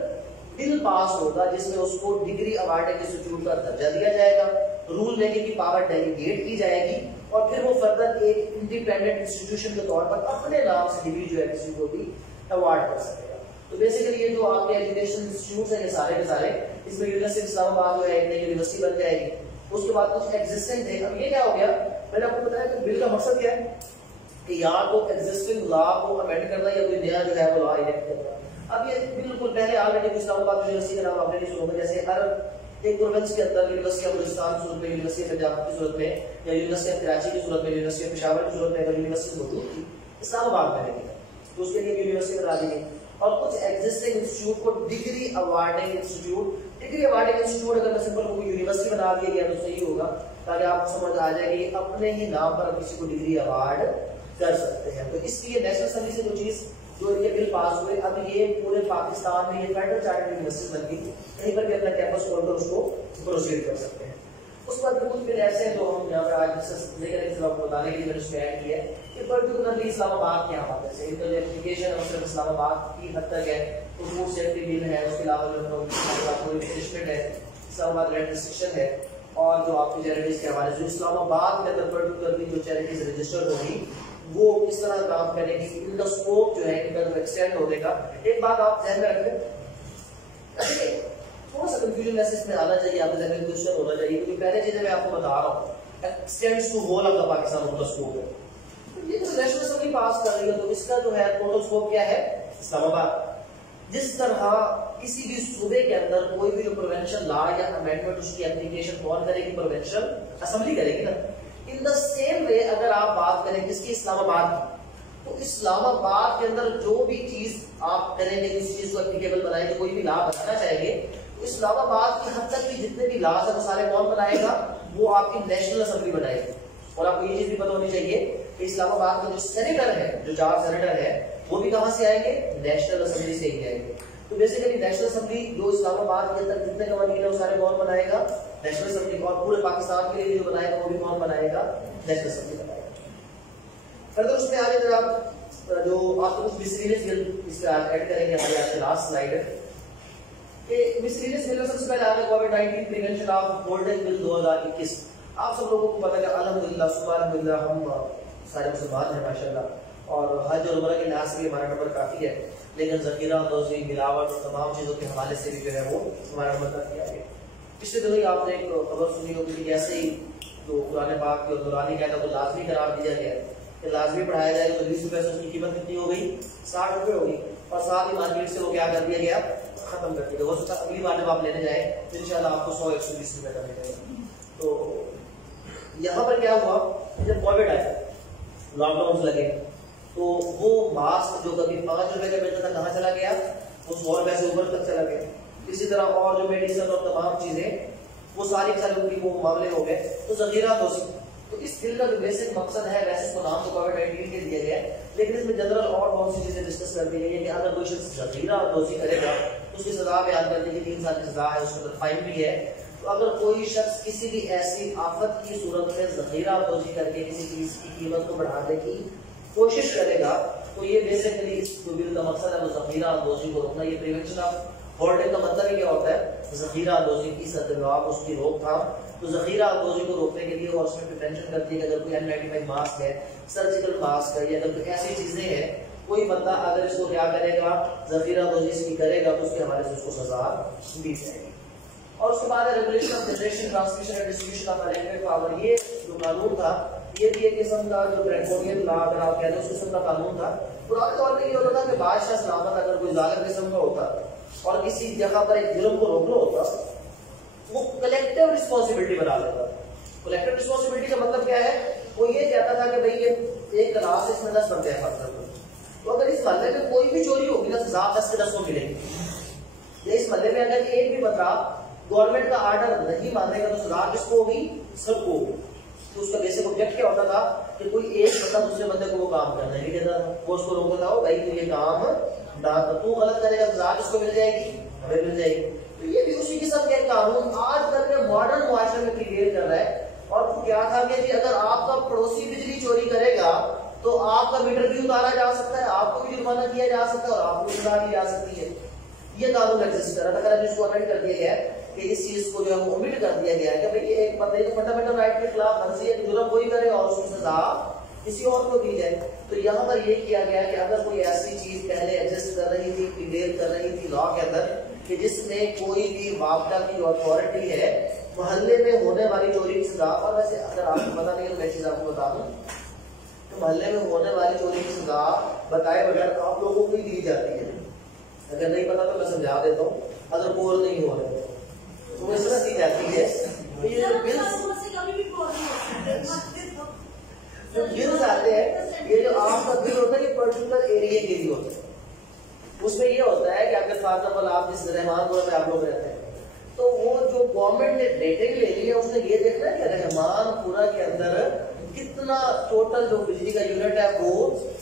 बिल पास होगा जिसमें उसको डिग्री अवार्डिंग इंस्टीट्यूट का दर्जा दिया जाएगा, रूल लेने की पावर डेलीगेट की जाएगी और फिर वो फर्दर एक इंडिपेंडेंट इंस्टीट्यूशन के तौर पर अपने नाम से डिग्री जो है किसी को भी अवार्ड कर सकेगा। तो बेसिकली ये जो आपके एजुकेशन इंस्टीट्यूट है ये सारे के सारे, इसमें यूनिवर्सिटी इस्लामाबाद जो है एक नई यूनिवर्सिटी बन जाएगी। उसके बाद कुछ एग्जिस्टिंग थे। अब ये क्या हो गया, मैंने आपको बताया कि बिल का मकसद क्या है कि या तो एग्जिस्टिंग लॉ को अमेंड करना या कोई नया जो है वो लॉ इनेक्ट करना। अब ये बिल्कुल पहले ऑलरेडी इस्लामाबाद यूनिवर्सिटी का नाम आपने नहीं सुना, जैसे हर एक प्रोविंस के अंदर यूनिवर्सिटी ऑफ बलूचिस्तान की सूरत में, यूनिवर्सिटी पंजाब की सूरत में, या यूनिवर्सिटी ऑफ कराची की सूरत में, यूनिवर्सिटी पेशावर की सूरत में अगर यूनिवर्सिटी मौजूद थी इस्लामाबाद में नहीं तो उसके लिए यूनिवर्सिटी बना दी गई। और कुछ एग्जिस्टिंग इंस्टीट्यूट को degree awarding institute, degree awarding institute अगर मैं सिंपल कोई यूनिवर्सिटी बना दिया गया तो सही होगा ताकि आपको समझ आ जाए कि अपने ही नाम पर किसी को डिग्री अवार्ड कर सकते हैं। तो इसलिए नेशनल असेंबली से जो चीज जो इनके बिल पास हुए, अब ये पूरे पाकिस्तान में ये फेडरल चार्टर्ड यूनिवर्सिटी बन गई, कहीं पर भी अपना कैंपस खोलकर उसको प्रोसीड कर सकते हैं। उस पर कुछ बिल ऐसे हैं जो हम यहाँ पर आज डिस्कस आपको बताने के लिए मैंने उसमें ऐड किया है कि पर्टिकुलरली इस्लामाबाद के हवाले से इनका जो एप्लीकेशन है सिर्फ इस्लामाबाद की हद तक है। तो फूड सेफ्टी बिल है, उसके अलावा जो पनिशमेंट है, इस्लामाबाद रेड रिस्ट्रिक्शन है, और जो आपकी चैरिटीज के हवाले से इस्लामाबाद के अंदर पर्टिकुलरली जो चैरिटीज रजिस्टर्ड होगी वो किस तरह काम करेगी, इनका स्कोप जो है इनका जो एक्सटेंड होने का। एक बात आप ध्यान में रखें, थोड़ा सा कंफ्यूजन वैसे इसमें आना चाहिए, आपके ध्यान में क्वेश्चन होना चाहिए, क्योंकि पहले चीजें मैं आपको बता रहा हूँ extends to whole of the Pakistan उनका स्कोप है। तो ये जो नेशनल असेंबली पास कर रही है तो इसका जो है टोटल स्कोप क्या है, इस्लामाबाद। जिस तरह किसी भी सूबे के अंदर कोई भी जो प्रोविंशियल लॉ या अमेंडमेंट उसकी एप्लीकेशन कौन करेगी, प्रोविंशियल असेंबली करेगी ना। इन द सेम वे अगर आप बात करें किसकी, इस्लामाबाद की, तो इस्लामाबाद के अंदर जो भी चीज आप करेंगे, जिस चीज को एप्लीकेबल बनाएंगे, कोई भी लॉ बनाना चाहेंगे, तो इस्लामाबाद की हद तक भी जितने भी लॉज है वो सारे कौन बनाएगा, वो आपकी नेशनल असेंबली बनाएगी। और आपको ये चीज भी पता होनी चाहिए कि इस्लामाबाद का जो सेनेटर है, जो 4 सेनेटर है, वो भी कहां से आएंगे, नेशनल असेंबली से ही आएंगे। तो बेसिकली नेशनल असेंबली जो इस्लामाबाद के अंदर जितने कवानीन है वो सारे कौन बनाएगा, नेशनल असेंबली। और पूरे पाकिस्तान के लिए जो बनाएगा वो भी कौन बनाएगा, नेशनल असेंबली बनाएगा। फर्दर उसमें आगे जब आप जो आपको कुछ मिसलीनियस बिल इसका ऐड करेंगे, हमारी आज की लास्ट स्लाइड है कि मिसलीनियस बिल सबसे पहले आगे कोविड-19 प्रिवेंशन ऑफ गोल्डन बिल 2021। आप सब लोगों को पता है अल्हम्दुलिल्लाह सुब्हानअल्लाह हम सारे मुसलमान हैं माशाल्लाह, और हज और उम्रा के लिहाज से हमारा नंबर काफी है, लेकिन जखीरा अंदोजी, मिलावट और तमाम चीजों के हवाले से भी जो है वो हमारा नंबर काफी आगे। पिछले दिनों ही आपने एक खबर सुनी होगी कि जैसे ही जो कुरान पाक की और दुरानी कायदा को लाजमी करार दिया गया कि लाजमी पढ़ाया जाएगा, तो 20 रुपए से उसकी कीमत कितनी हो गई, 60 रुपए हो गई, और साथ ही मार्केट से वो क्या कर दिया गया, खत्म कर दिया। हो सकता है अगली बार जब आप लेने जाए तो इंशाल्लाह आपको 100-120 रुपए का मिलेगा। तो यहाँ पर क्या हुआ, जब कोविड आया, लॉकडाउन लगे, तो वो मास्क जो कभी 5 रुपए का मिलता था कहाँ चला गया, वो 100 रुपए से ऊपर तक चला गया। इसी तरह और जो मेडिसिन और तमाम चीजें वो सारी उनकी वो मामले हो गए। तो जखीरा अंदोजी, तो इस बिल का जो बेसिक मकसद है, वैसे इसको नाम तो कोविड-19 के दिया गया है, लेकिन इसमें जनरल और बहुत सी चीजें डिस्कस कर दी गई है कि अगर कोई शख्स जखीरा अंदोजी करेगा तो उसकी सजा बयान कर दी कि 3 साल की सजा है, उसके अंदर फाइन भी है। तो अगर कोई शख्स किसी भी ऐसी आफत की सूरत में जखीरा अंदोजी करके किसी चीज की कीमत को बढ़ाने की कोशिश करेगा, तो ये बेसिकली इस जो बिल का मकसद है वो जखीरा अंदोजी को रोकना। ये प्रिवेंशन ऑफ होल्डिंग का मतलब ही क्या होता है, जखीरा अंदोजी की सदवाब, उसकी रोकथाम। तो जखीरा अंदोजी को रोकने के लिए और उसमें प्रिवेंशन करती है कि अगर कोई N95 मास्क है, सर्जिकल मास्क है, या अगर कोई ऐसी चीजें हैं, कोई बंदा अगर इसको क्या करेगा, जखीरा अंदोजी इसकी करेगा, तो उसके हवाले से उसको सजा दी जाएगी। और उसके बाद regulation of generation, transmission and distribution of electric power, ये जो कानून था ये भी एक किस्म का जो ड्रैकोनियन लॉ अगर आप कहते हैं उस किस्म का कानून था। पुराने दौर में ये होता था कि बादशाह सलामत अगर कोई जालिम किस्म का होता और किसी जगह पर एक जुल्म को रोकना होता, वो कलेक्टिव रिस्पॉन्सिबिलिटी बना लेता। कलेक्टिव रिस्पॉन्सिबिलिटी का मतलब क्या है, वो ये कहता था कि भाई ये एक क्लास इसमें 10 बंदे हैं, मतलब तो अगर इस मोहल्ले में कोई भी चोरी होगी ना, सजा 10 के 10 को मिलेगी। इस मोहल्ले में अगर एक भी बंदा गवर्नमेंट का आर्डर नहीं मानेगा तो सजा किसको होगी, सबको होगी। तो उसका बेसिक ऑब्जेक्ट क्या होता था कि कोई एक बंदा दूसरे बंदे को वो काम करने नहीं देता था, वो उसको रोकता था, भाई तू ये काम ना, तू गलत करेगा तो सजा किसको मिल जाएगी, हमें मिल जाएगी। तो ये भी उसी किस्म के कानून आज तक के मॉडर्न मुआशरे में प्रिवेल कर रहा है। और क्या था कि जी अगर आपका पड़ोसी बिजली चोरी करेगा तो आपका मीटर भी उतारा जा सकता है, आपको भी जुर्माना किया जा सकता है और आपको सजा दी जा सकती है। ये कानून एग्जिस्ट कर रहा था। अगर इसको अमेंड कर दिया गया है कि इस चीज को जो है वो ओमिट कर दिया गया है कि भाई एक बंदे को फंडामेंटल राइट के खिलाफ फंसी है, जुर्म कोई करे और उसकी सजा किसी और को दी जाए। तो यहाँ पर ये किया गया कि अगर कोई ऐसी चीज पहले एग्जिस्ट कर रही थी, प्रिवेल कर रही थी लॉ के अंदर, कि जिसमें कोई भी वापडा की अथॉरिटी है मोहल्ले में होने वाली चोरी की सजा, और वैसे अगर आपको पता नहीं है तो मैं चीज आपको बता दूं, तो मोहल्ले में होने वाली चोरी की सजा बताए बगैर आप लोगों को ही दी जाती है। अगर नहीं पता तो मैं समझा देता हूँ, अगर पोल नहीं हो रहे तो इस तरह दी जाती है। जो बिल्स आते हैं, ये जो आपका बिल होता है ये पर्टिकुलर एरिया के लिए होता है। उसमें ये होता है कि अगर फॉर एग्जाम्पल आप जिस रहमानपुर में आप लोग रहते हैं, तो वो जो गवर्नमेंट ने रेटिंग ले ली है उसने ये देखना है कि रहमानपुरा के अंदर कितना टोटल जो बिजली का यूनिट है वो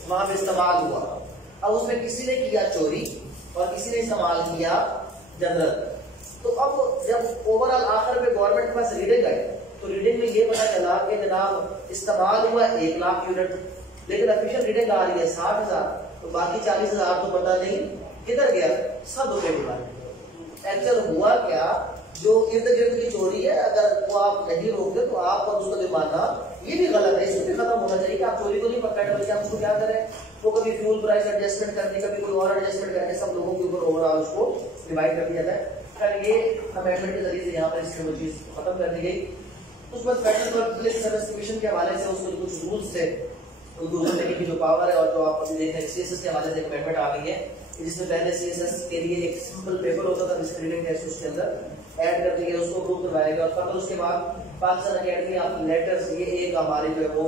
वहां पे इस्तेमाल हुआ। अब उसमें किसी ने किया चोरी और किसी ने इस्तेमाल किया जनरल। तो अब जब ओवरऑल आखिर में गवर्नमेंट के पास रीडिंग आई तो रीडिंग में ये पता चला कि जनाब इस्तेमाल हुआ 1 लाख यूनिट, लेकिन ऑफिशियल रीडिंग आ रही है 60,000, तो बाकी 40,000 तो पता नहीं किधर गया, सब रुपए डिमांड। एक्चुअल हुआ क्या, जो इर्द गिर्द की चोरी है अगर वो आप नहीं रोकते तो आपको उसका जुर्माना, ये भी गलत है, इसमें भी खत्म होना चाहिए कि आप चोरी को नहीं पकड़े, बल्कि आप उसको क्या करें, वो कभी फ्यूल प्राइस एडजस्टमेंट करने, कभी कोई और एडजस्टमेंट करके सब लोगों के ऊपर ओवरऑल उसको डिवाइड कर दिया जाए। खैर ये अमेंडमेंट के जरिए से यहाँ पर इसकी वो चीज खत्म कर दी गई। उसके बाद फेडरल पब्लिक सर्विस कमीशन के हवाले से उसके कुछ रूल्स थे, उनको रूल लेने की जो पावर है, और जो आप अभी देख रहे हैं सीएसएस के हवाले से अमेंडमेंट आ गई है, जिसमें पहले सीएसएस के लिए एक सिंपल पेपर होता था जिसका रीडिंग टेस्ट उसके अंदर ऐड कर दिया, उसको अप्रूव करवाया गया। और फिर उसके बाद पाकिस्तान अकेडमी ऑफ लेटर्स, ये एक हमारे जो है वो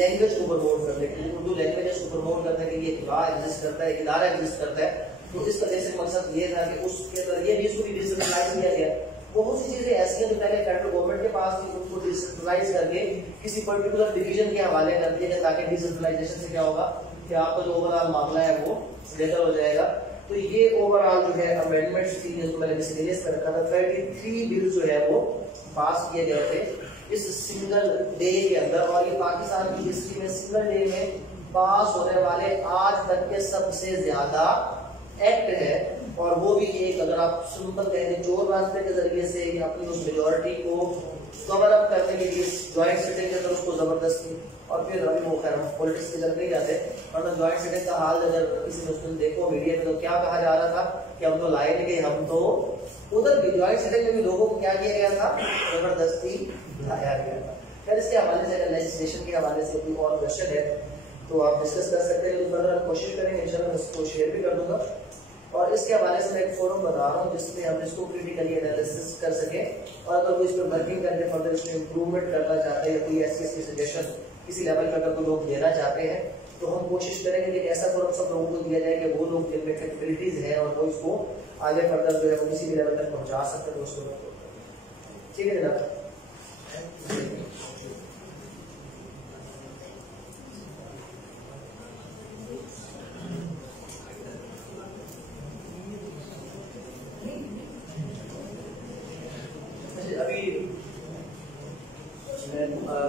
लैंग्वेज को प्रमोट करने के लिए, उर्दू लैंग्वेजेस को प्रमोट करने के लिए इदारा एग्जिस्ट करता है, इदारा एग्जिस्ट करता है। तो इस वजह से मकसद ये था कि उसके जरिए भी इसको डिसेंट्रलाइज किया गया। बहुत सी चीजें ऐसी हैं जो पहले फेडरल गवर्नमेंट के पास थी, उनको डिसेंट्रलाइज करके किसी पर्टिकुलर डिवीजन के हवाले कर दिया गया, ताकि डिसेंट्रलाइजेशन से क्या होगा कि आपका जो ओवरऑल मामला है वो बेहतर हो जाएगा। तो ये ओवरऑल जो है अमेंडमेंट्स थी, जिसको मैंने मिसलेनियस में रखा था। 33 बिल जो है वो पास किए गए थे इस सिंगल डे के अंदर, और ये पाकिस्तान की हिस्ट्री में सिंगल डे में पास होने वाले आज तक के सबसे ज्यादा एक्ट है। और वो भी एक, अगर आप सिंपल कहें चोर रास्ते के जरिए से अपनी उस मेजोरिटी को कवर अप करने के लिए ज्वाइंट सिटिंग के अंदर उसको जबरदस्ती, और फिर अभी वो खैर पॉलिटिक्स की तरफ नहीं जाते, वरना ज्वाइंट सिटिंग का हाल अगर किसी ने उसमें देखो मीडिया में तो क्या कहा जा रहा था कि हम तो लाए नहीं गए, हम तो उधर भी ज्वाइंट सिटिंग में भी लोगों को क्या किया गया था, जबरदस्ती लाया गया था। फिर इसके हवाले से लेजिस्लेशन के हवाले से कोई और क्वेश्चन है तो आप डिस्कस कर सकते हैं, तो हम कोशिश करेंगे इंशाल्लाह उसको शेयर भी कर दूंगा। और इसके हवाले से मैं एक फोरम बना रहा हूँ जिसमें हम इसको क्रिटिकली एनालिसिस कर सके, और अगर कोई इस पर वर्किंग करके फर्दर इसमें इम्प्रूवमेंट करना चाहते हैं या कोई ऐसी सजेशन किसी लेवल पर अगर कोई लोग देना चाहते हैं तो हम कोशिश करेंगे कि ऐसा फोरम सब लोगों को दिया जाए कि वो लोग जिनमें कैपेबिलिटीज है और वो इसको आगे फर्दर जो है वो किसी भी लेवल तक पहुंचा सकते हैं, उसको ठीक है जनाब।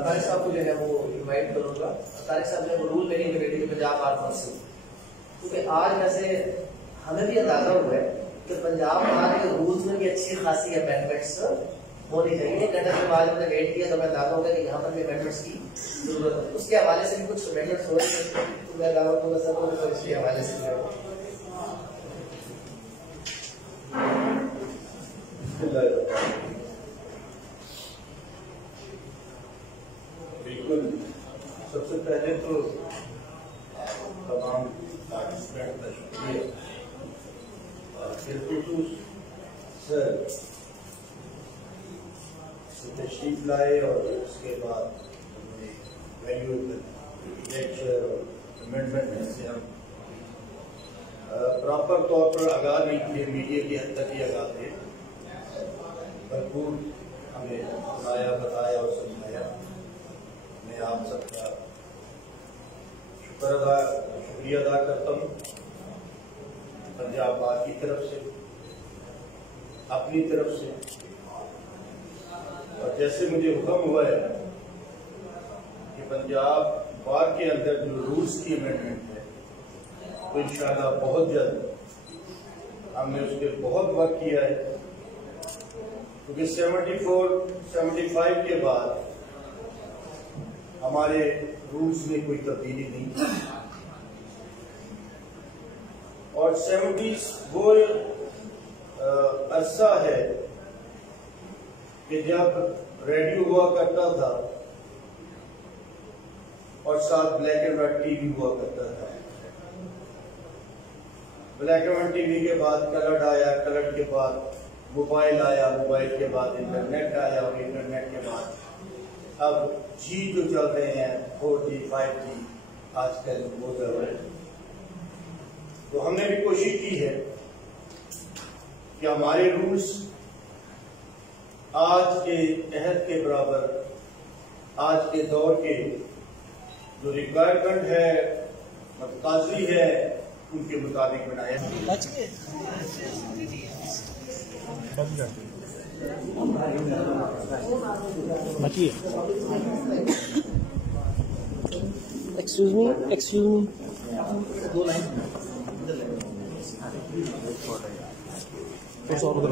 तारिक साहब को जो है वो इनवाइट करूंगा। तारिक साहब जो रूल मेकिंग कमेटी के पंजाब बार काउंसिल, क्योंकि आज वैसे हमें भी अंदाजा हुआ है कि पंजाब बार के रूल्स में भी अच्छी खासी अमेंडमेंट्स होनी चाहिए। एक घंटे के बाद हमने वेट किया तो मैं अंदाजा होगा कि यहाँ पर भी अमेंडमेंट्स की जरूरत है। उसके हवाले से भी कुछ अमेंडमेंट्स हो रहे हैं, तो मैं दावा दूंगा सबको तो इसके हवाले से बिल्कुल। सबसे पहले तो तमाम पार्टिसिपेंट का शुक्रिया, और फिर खुसूस सर तशरीफ लाए और उसके बाद हमने वैल्यूएबल लेक्चर और अमेंडमेंट से हम प्रॉपर तौर पर आगाह नहीं किए, मीडिया की हद तक ही आगाह थे, भरपूर हमें सुनाया, बताया और समझाया। मैं आप सबका शुक्रिया अदा करता हूँ पंजाब बार की तरफ से, अपनी तरफ से। और जैसे मुझे हुक्म हुआ है कि पंजाब बार के अंदर जो रूल्स की अमेंडमेंट है तो इंशाल्लाह बहुत जल्द हमने उस पर बहुत वर्क किया है, क्योंकि 74-75 के बाद हमारे रूल्स में कोई तब्दीली नहीं, और 70s वो अरसा है कि जब रेडियो हुआ करता था और साथ ब्लैक एंड व्हाइट टीवी हुआ करता था। ब्लैक एंड व्हाइट टीवी के बाद कलर आया, कलर के बाद मोबाइल आया, मोबाइल के बाद इंटरनेट आया, और इंटरनेट के बाद अब जी जो चल रहे हैं 4G 5G आजकल वो चल रहे हैं। तो हमने भी कोशिश की है कि हमारे रूल्स आज के अहद के बराबर, आज के दौर के जो रिक्वायरमेंट है, मकासदी है, उनके मुताबिक बनाया। एक्सक्यूज मी दो लाइन तो 100 रुपये